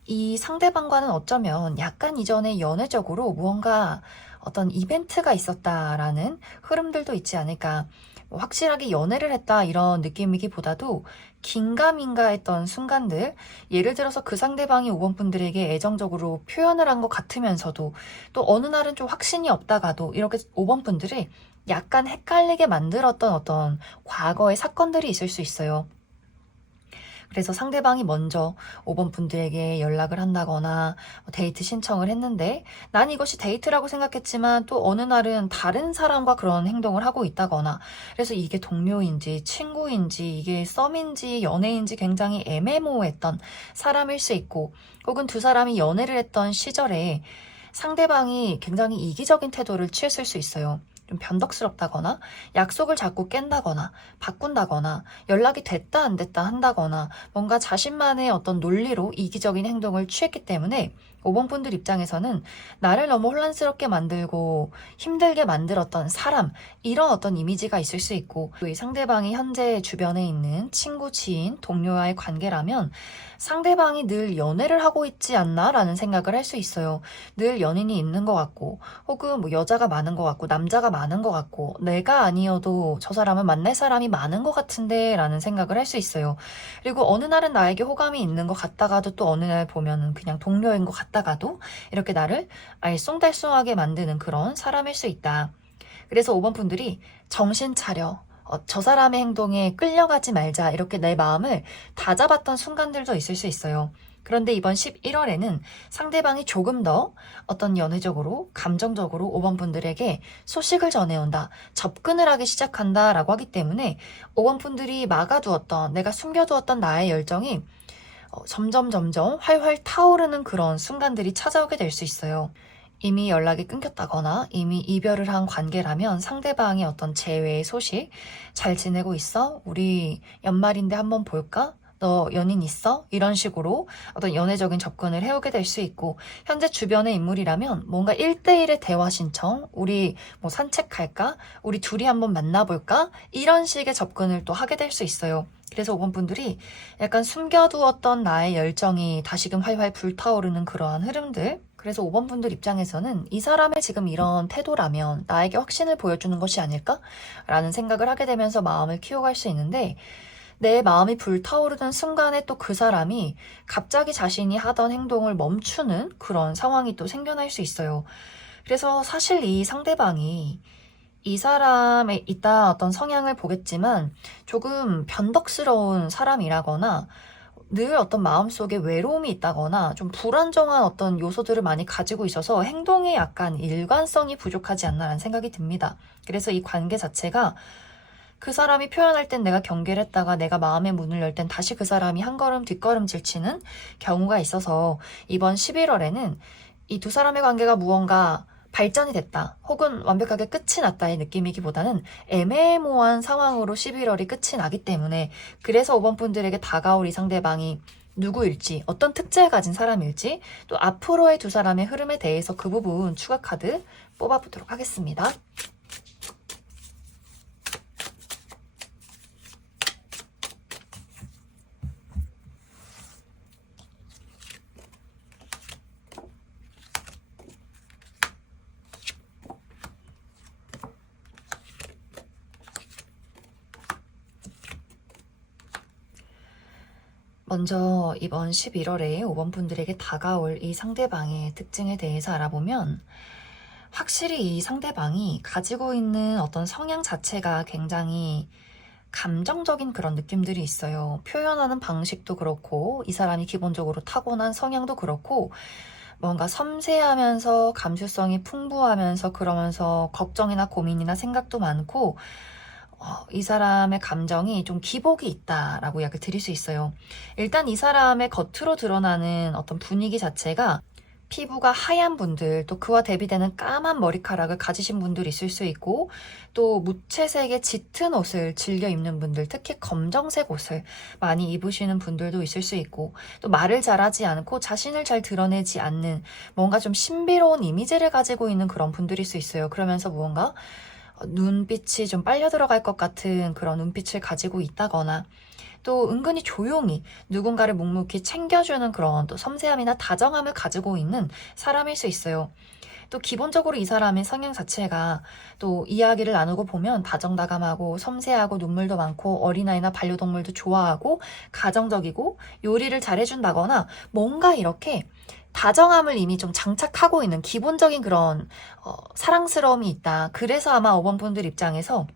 이 상대방과는 어쩌면 약간 이전에 연애적으로 무언가 어떤 이벤트가 있었다라는 흐름들도 있지 않을까. 확실하게 연애를 했다 이런 느낌이기보다도 긴가민가 했던 순간들, 예를 들어서 그 상대방이 5번 분들에게 애정적으로 표현을 한 것 같으면서도 또 어느 날은 좀 확신이 없다가도 이렇게 5번 분들이 약간 헷갈리게 만들었던 어떤 과거의 사건들이 있을 수 있어요. 그래서 상대방이 먼저 5번 분들에게 연락을 한다거나 데이트 신청을 했는데 난 이것이 데이트라고 생각했지만 또 어느 날은 다른 사람과 그런 행동을 하고 있다거나, 그래서 이게 동료인지 친구인지 이게 썸인지 연애인지 굉장히 애매모호했던 사람일 수 있고, 혹은 두 사람이 연애를 했던 시절에 상대방이 굉장히 이기적인 태도를 취했을 수 있어요. 좀 변덕스럽다거나 약속을 자꾸 깬다거나 바꾼다거나 연락이 됐다 안 됐다 한다거나 뭔가 자신만의 어떤 논리로 이기적인 행동을 취했기 때문에 5번 분들 입장에서는 나를 너무 혼란스럽게 만들고 힘들게 만들었던 사람, 이런 어떤 이미지가 있을 수 있고, 또 이 상대방이 현재 주변에 있는 친구, 지인, 동료와의 관계라면 상대방이 늘 연애를 하고 있지 않나 라는 생각을 할 수 있어요. 늘 연인이 있는 것 같고, 혹은 뭐 여자가 많은 것 같고 남자가 많은 것 같고 내가 아니어도 저 사람은 만날 사람이 많은 것 같은데 라는 생각을 할 수 있어요. 그리고 어느 날은 나에게 호감이 있는 것 같다가도 또 어느 날 보면은 그냥 동료인 것 같다가도 이렇게 나를 알쏭달쏭하게 만드는 그런 사람일 수 있다. 그래서 5번 분들이 정신 차려, 저 사람의 행동에 끌려가지 말자, 이렇게 내 마음을 다잡았던 순간들도 있을 수 있어요. 그런데 이번 11월에는 상대방이 조금 더 어떤 연애적으로, 감정적으로 5번 분들에게 소식을 전해온다, 접근을 하기 시작한다 라고 하기 때문에 5번 분들이 막아두었던, 내가 숨겨두었던 나의 열정이 점점 활활 타오르는 그런 순간들이 찾아오게 될 수 있어요. 이미 연락이 끊겼다거나 이미 이별을 한 관계라면 상대방의 어떤 재회의 소식, 잘 지내고 있어? 우리 연말인데 한번 볼까? 너 연인 있어? 이런 식으로 어떤 연애적인 접근을 해오게 될 수 있고, 현재 주변의 인물이라면 뭔가 1대1의 대화 신청, 우리 뭐 산책할까? 우리 둘이 한번 만나볼까? 이런 식의 접근을 또 하게 될 수 있어요. 그래서 5번 분들이 약간 숨겨두었던 나의 열정이 다시금 활활 불타오르는 그러한 흐름들, 그래서 5번 분들 입장에서는 이 사람의 지금 이런 태도라면 나에게 확신을 보여주는 것이 아닐까? 라는 생각을 하게 되면서 마음을 키워갈 수 있는데, 내 마음이 불타오르는 순간에 또 그 사람이 갑자기 자신이 하던 행동을 멈추는 그런 상황이 또 생겨날 수 있어요. 그래서 사실 이 상대방이 이 사람의 이따 어떤 성향을 보겠지만 조금 변덕스러운 사람이라거나 늘 어떤 마음속에 외로움이 있다거나 좀 불안정한 어떤 요소들을 많이 가지고 있어서 행동에 약간 일관성이 부족하지 않나라는 생각이 듭니다. 그래서 이 관계 자체가 그 사람이 표현할 땐 내가 경계를 했다가 내가 마음의 문을 열 땐 다시 그 사람이 한 걸음 뒷걸음질 치는 경우가 있어서 이번 11월에는 이 두 사람의 관계가 무언가 발전이 됐다 혹은 완벽하게 끝이 났다의 느낌이기보다는 애매모호한 상황으로 11월이 끝이 나기 때문에 그래서 5번 분들에게 다가올 이 상대방이 누구일지 어떤 특질을 가진 사람일지 또 앞으로의 두 사람의 흐름에 대해서 그 부분 추가 카드 뽑아보도록 하겠습니다. 먼저 이번 11월에 5번 분들에게 다가올 이 상대방의 특징에 대해서 알아보면 확실히 이 상대방이 가지고 있는 어떤 성향 자체가 굉장히 감정적인 그런 느낌들이 있어요. 표현하는 방식도 그렇고 이 사람이 기본적으로 타고난 성향도 그렇고 뭔가 섬세하면서 감수성이 풍부하면서 그러면서 걱정이나 고민이나 생각도 많고 이 사람의 감정이 좀 기복이 있다라고 이야기 드릴 수 있어요. 일단 이 사람의 겉으로 드러나는 어떤 분위기 자체가 피부가 하얀 분들, 또 그와 대비되는 까만 머리카락을 가지신 분들 있을 수 있고, 또 무채색의 짙은 옷을 즐겨 입는 분들, 특히 검정색 옷을 많이 입으시는 분들도 있을 수 있고, 또 말을 잘하지 않고 자신을 잘 드러내지 않는 뭔가 좀 신비로운 이미지를 가지고 있는 그런 분들일 수 있어요. 그러면서 무언가 눈빛이 좀 빨려 들어갈 것 같은 그런 눈빛을 가지고 있다거나 또 은근히 조용히 누군가를 묵묵히 챙겨주는 그런 또 섬세함이나 다정함을 가지고 있는 사람일 수 있어요. 또 기본적으로 이 사람의 성향 자체가 또 이야기를 나누고 보면 다정다감하고 섬세하고 눈물도 많고 어린아이나 반려동물도 좋아하고 가정적이고 요리를 잘해준다거나 뭔가 이렇게 다정함을 이미 좀 장착하고 있는 기본적인 그런 사랑스러움이 있다. 그래서 아마 5번 분들 입장에서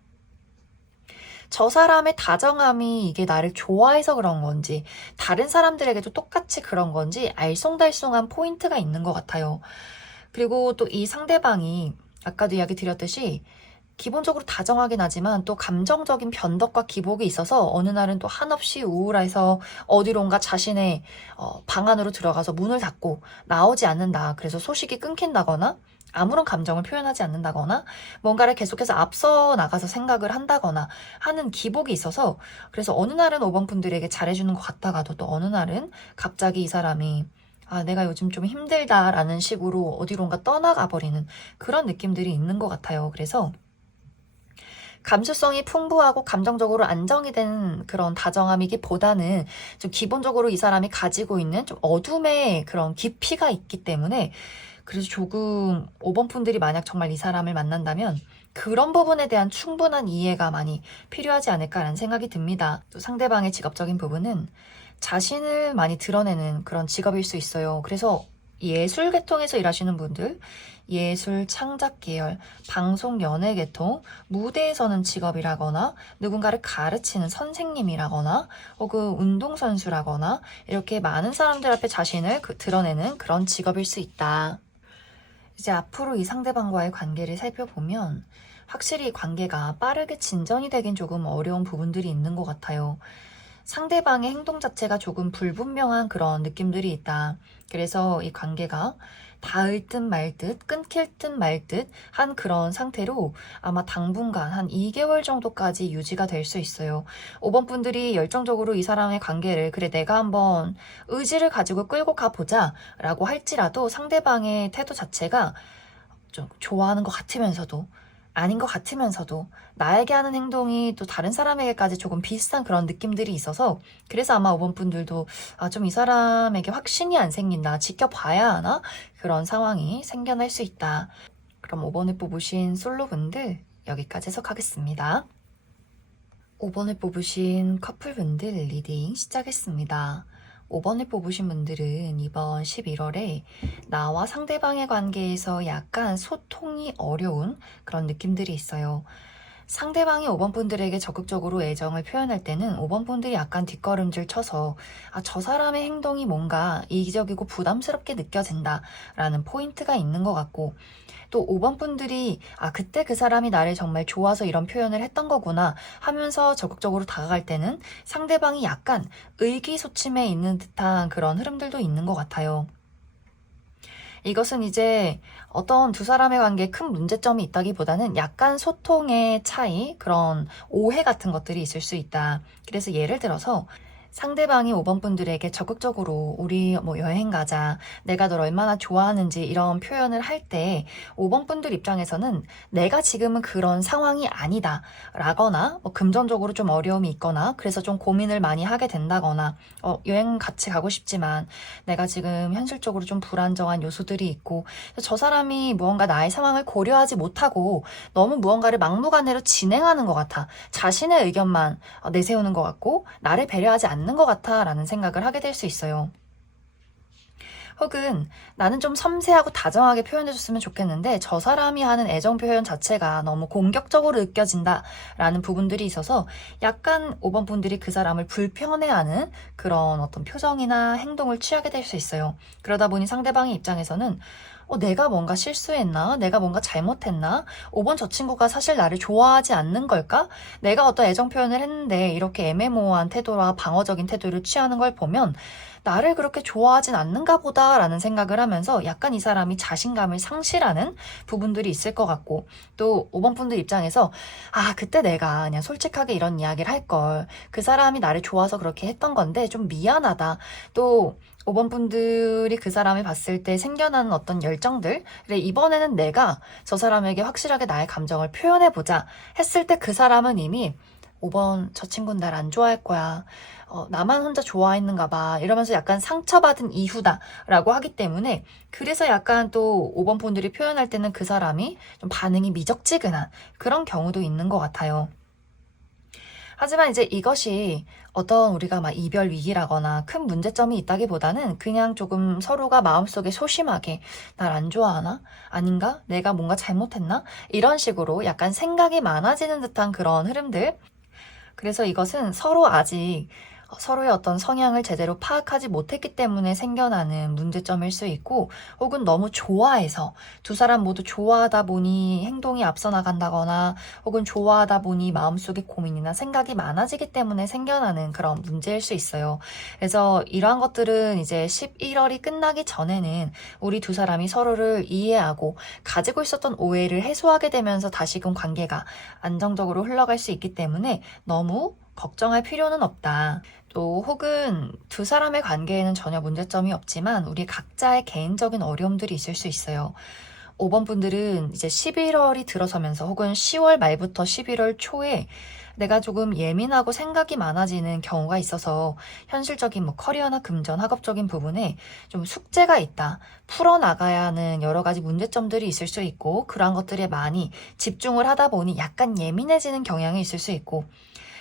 저 사람의 다정함이 이게 나를 좋아해서 그런 건지 다른 사람들에게도 똑같이 그런 건지 알쏭달쏭한 포인트가 있는 것 같아요. 그리고 또 이 상대방이 아까도 이야기 드렸듯이 기본적으로 다정하긴 하지만 또 감정적인 변덕과 기복이 있어서 어느 날은 또 한없이 우울해서 어디론가 자신의 방 안으로 들어가서 문을 닫고 나오지 않는다. 그래서 소식이 끊긴다거나 아무런 감정을 표현하지 않는다거나 뭔가를 계속해서 앞서 나가서 생각을 한다거나 하는 기복이 있어서 그래서 어느 날은 5번 분들에게 잘해주는 것 같다가도 또 어느 날은 갑자기 이 사람이 내가 요즘 좀 힘들다라는 식으로 어디론가 떠나가 버리는 그런 느낌들이 있는 것 같아요. 그래서 감수성이 풍부하고 감정적으로 안정이 된 그런 다정함이기보다는 좀 기본적으로 이 사람이 가지고 있는 좀 어둠의 그런 깊이가 있기 때문에 그래서 조금 5번 분들이 만약 정말 이 사람을 만난다면 그런 부분에 대한 충분한 이해가 많이 필요하지 않을까라는 생각이 듭니다. 또 상대방의 직업적인 부분은 자신을 많이 드러내는 그런 직업일 수 있어요. 그래서 예술 계통에서 일하시는 분들, 예술 창작 계열, 방송 연예 계통, 무대에 서는 직업이라거나 누군가를 가르치는 선생님이라거나 혹은 운동선수라거나 이렇게 많은 사람들 앞에 자신을 드러내는 그런 직업일 수 있다. 이제 앞으로 이 상대방과의 관계를 살펴보면 확실히 관계가 빠르게 진전이 되긴 조금 어려운 부분들이 있는 것 같아요. 상대방의 행동 자체가 조금 불분명한 그런 느낌들이 있다. 그래서 이 관계가 닿을 듯 말 듯, 끊길 듯 말 듯 한 그런 상태로 아마 당분간 한 2개월 정도까지 유지가 될 수 있어요. 5번 분들이 열정적으로 이 사람의 관계를 그래 내가 한번 의지를 가지고 끌고 가보자 라고 할지라도 상대방의 태도 자체가 좀 좋아하는 것 같으면서도 아닌 것 같으면서도 나에게 하는 행동이 또 다른 사람에게까지 조금 비슷한 그런 느낌들이 있어서 그래서 아마 5번 분들도 좀 이 사람에게 확신이 안 생긴다. 지켜봐야 하나? 그런 상황이 생겨날 수 있다. 그럼 5번을 뽑으신 솔로분들 여기까지 해석하겠습니다. 5번을 뽑으신 커플분들 리딩 시작했습니다. 5번을 뽑으신 분들은 이번 11월에 나와 상대방의 관계에서 약간 소통이 어려운 그런 느낌들이 있어요. 상대방이 5번 분들에게 적극적으로 애정을 표현할 때는 5번 분들이 약간 뒷걸음질 쳐서 저 사람의 행동이 뭔가 이기적이고 부담스럽게 느껴진다 라는 포인트가 있는 것 같고, 또 5번 분들이 그때 그 사람이 나를 정말 좋아서 이런 표현을 했던 거구나 하면서 적극적으로 다가갈 때는 상대방이 약간 의기소침해 있는 듯한 그런 흐름들도 있는 것 같아요. 이것은 이제 어떤 두 사람의 관계에 큰 문제점이 있다기보다는 약간 소통의 차이, 그런 오해 같은 것들이 있을 수 있다. 그래서 예를 들어서 상대방이 5번 분들에게 적극적으로 우리 뭐 여행 가자, 내가 널 얼마나 좋아하는지 이런 표현을 할 때 5번 분들 입장에서는 내가 지금은 그런 상황이 아니다 라거나 뭐 금전적으로 좀 어려움이 있거나 그래서 좀 고민을 많이 하게 된다거나 여행 같이 가고 싶지만 내가 지금 현실적으로 좀 불안정한 요소들이 있고 저 사람이 무언가 나의 상황을 고려하지 못하고 너무 무언가를 막무가내로 진행하는 것 같아. 자신의 의견만 내세우는 것 같고 나를 배려하지 않는 것 같아 라는 생각을 하게 될 수 있어요. 혹은 나는 좀 섬세하고 다정하게 표현해줬으면 좋겠는데 저 사람이 하는 애정 표현 자체가 너무 공격적으로 느껴진다 라는 부분들이 있어서 약간 5번 분들이 그 사람을 불편해하는 그런 어떤 표정이나 행동을 취하게 될 수 있어요. 그러다 보니 상대방의 입장에서는 내가 뭔가 실수했나? 내가 뭔가 잘못했나? 5번 저 친구가 사실 나를 좋아하지 않는 걸까? 내가 어떤 애정 표현을 했는데 이렇게 애매모호한 태도와 방어적인 태도를 취하는 걸 보면 나를 그렇게 좋아하진 않는가 보다라는 생각을 하면서 약간 이 사람이 자신감을 상실하는 부분들이 있을 것 같고, 또 5번 분들 입장에서 그때 내가 그냥 솔직하게 이런 이야기를 할 걸. 그 사람이 나를 좋아서 그렇게 했던 건데 좀 미안하다. 또 5번 분들이 그 사람을 봤을 때 생겨나는 어떤 열정들, 그래 이번에는 내가 저 사람에게 확실하게 나의 감정을 표현해보자 했을 때 그 사람은 이미 5번 저 친구는 날 안 좋아할 거야. 나만 혼자 좋아했는가 봐. 이러면서 약간 상처받은 이후다 라고 하기 때문에, 그래서 약간 또 5번 분들이 표현할 때는 그 사람이 좀 반응이 미적지근한 그런 경우도 있는 것 같아요. 하지만 이제 이것이 어떤 우리가 막 이별 위기라거나 큰 문제점이 있다기보다는 그냥 조금 서로가 마음속에 소심하게 날 안 좋아하나? 아닌가? 내가 뭔가 잘못했나? 이런 식으로 약간 생각이 많아지는 듯한 그런 흐름들. 그래서 이것은 서로 아직 서로의 어떤 성향을 제대로 파악하지 못했기 때문에 생겨나는 문제점일 수 있고, 혹은 너무 좋아해서 두 사람 모두 좋아하다 보니 행동이 앞서 나간다거나 혹은 좋아하다 보니 마음속에 고민이나 생각이 많아지기 때문에 생겨나는 그런 문제일 수 있어요. 그래서 이러한 것들은 이제 11월이 끝나기 전에는 우리 두 사람이 서로를 이해하고 가지고 있었던 오해를 해소하게 되면서 다시금 관계가 안정적으로 흘러갈 수 있기 때문에 너무 걱정할 필요는 없다. 또 혹은 두 사람의 관계에는 전혀 문제점이 없지만 우리 각자의 개인적인 어려움들이 있을 수 있어요. 5번 분들은 이제 11월이 들어서면서 혹은 10월 말부터 11월 초에 내가 조금 예민하고 생각이 많아지는 경우가 있어서 현실적인 뭐 커리어나 금전, 학업적인 부분에 좀 숙제가 있다. 풀어나가야 하는 여러 가지 문제점들이 있을 수 있고, 그러한 것들에 많이 집중을 하다 보니 약간 예민해지는 경향이 있을 수 있고,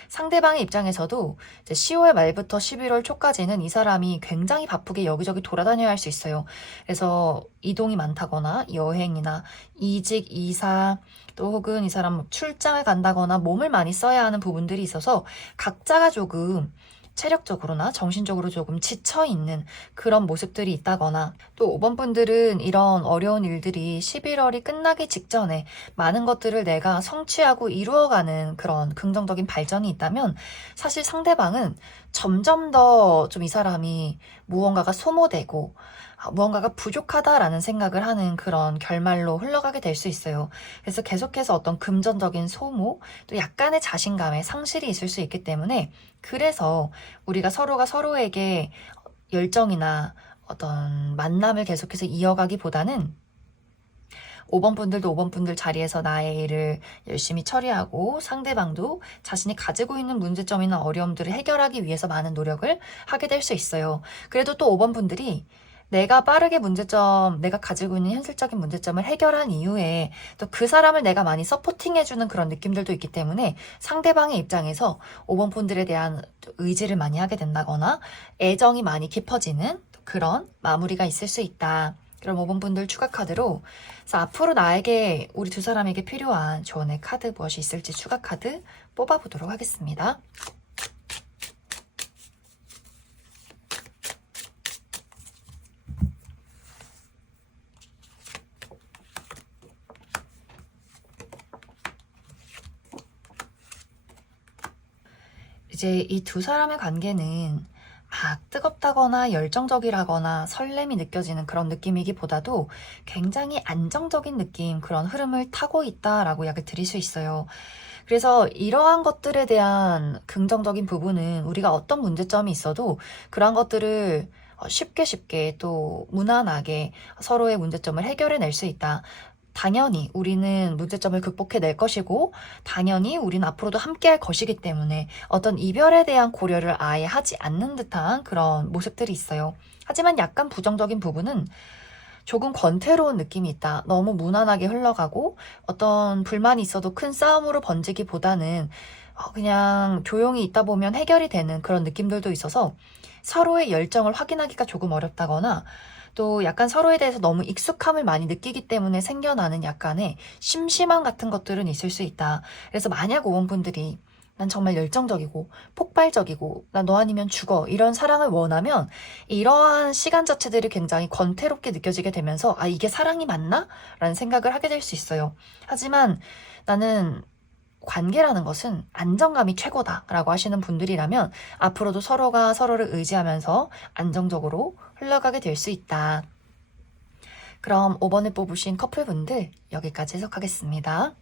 상대방의 입장에서도 이제 10월 말부터 11월 초까지는 이 사람이 굉장히 바쁘게 여기저기 돌아다녀야 할 수 있어요. 그래서 이동이 많다거나 여행이나 이직, 이사, 또 혹은 이 사람 출장을 간다거나 몸을 많이 써야 하는 부분들이 있어서 각자가 조금 체력적으로나 정신적으로 조금 지쳐있는 그런 모습들이 있다거나, 또 5번 분들은 이런 어려운 일들이 11월이 끝나기 직전에 많은 것들을 내가 성취하고 이루어가는 그런 긍정적인 발전이 있다면, 사실 상대방은 점점 더 좀 이 사람이 무언가가 소모되고 무언가가 부족하다라는 생각을 하는 그런 결말로 흘러가게 될 수 있어요. 그래서 계속해서 어떤 금전적인 소모, 또 약간의 자신감의 상실이 있을 수 있기 때문에, 그래서 우리가 서로가 서로에게 열정이나 어떤 만남을 계속해서 이어가기보다는 5번 분들도 5번 분들 자리에서 나의 일을 열심히 처리하고 상대방도 자신이 가지고 있는 문제점이나 어려움들을 해결하기 위해서 많은 노력을 하게 될 수 있어요. 그래도 또 5번 분들이 내가 빠르게 내가 가지고 있는 현실적인 문제점을 해결한 이후에 또 그 사람을 내가 많이 서포팅해주는 그런 느낌들도 있기 때문에 상대방의 입장에서 5번 분들에 대한 의지를 많이 하게 된다거나 애정이 많이 깊어지는 그런 마무리가 있을 수 있다. 그럼 5번 분들 추가 카드로 그래서 앞으로 나에게 우리 두 사람에게 필요한 조언의 카드 무엇이 있을지 추가 카드 뽑아보도록 하겠습니다. 이제 이 두 사람의 관계는 막 뜨겁다거나 열정적이라거나 설렘이 느껴지는 그런 느낌이기보다도 굉장히 안정적인 느낌, 그런 흐름을 타고 있다라고 이야기를 드릴 수 있어요. 그래서 이러한 것들에 대한 긍정적인 부분은 우리가 어떤 문제점이 있어도 그러한 것들을 쉽게 쉽게 또 무난하게 서로의 문제점을 해결해낼 수 있다. 당연히 우리는 문제점을 극복해낼 것이고 당연히 우리는 앞으로도 함께할 것이기 때문에 어떤 이별에 대한 고려를 아예 하지 않는 듯한 그런 모습들이 있어요. 하지만 약간 부정적인 부분은 조금 권태로운 느낌이 있다. 너무 무난하게 흘러가고 어떤 불만이 있어도 큰 싸움으로 번지기보다는 그냥 조용히 있다 보면 해결이 되는 그런 느낌들도 있어서 서로의 열정을 확인하기가 조금 어렵다거나 또 약간 서로에 대해서 너무 익숙함을 많이 느끼기 때문에 생겨나는 약간의 심심함 같은 것들은 있을 수 있다. 그래서 만약 5번 분들이 난 정말 열정적이고 폭발적이고 난 너 아니면 죽어 이런 사랑을 원하면 이러한 시간 자체들이 굉장히 권태롭게 느껴지게 되면서 아 이게 사랑이 맞나? 라는 생각을 하게 될 수 있어요. 하지만 나는 관계라는 것은 안정감이 최고다 라고 하시는 분들이라면 앞으로도 서로가 서로를 의지하면서 안정적으로 흘러가게 될 수 있다. 그럼 5번을 뽑으신 커플분들 여기까지 해석하겠습니다.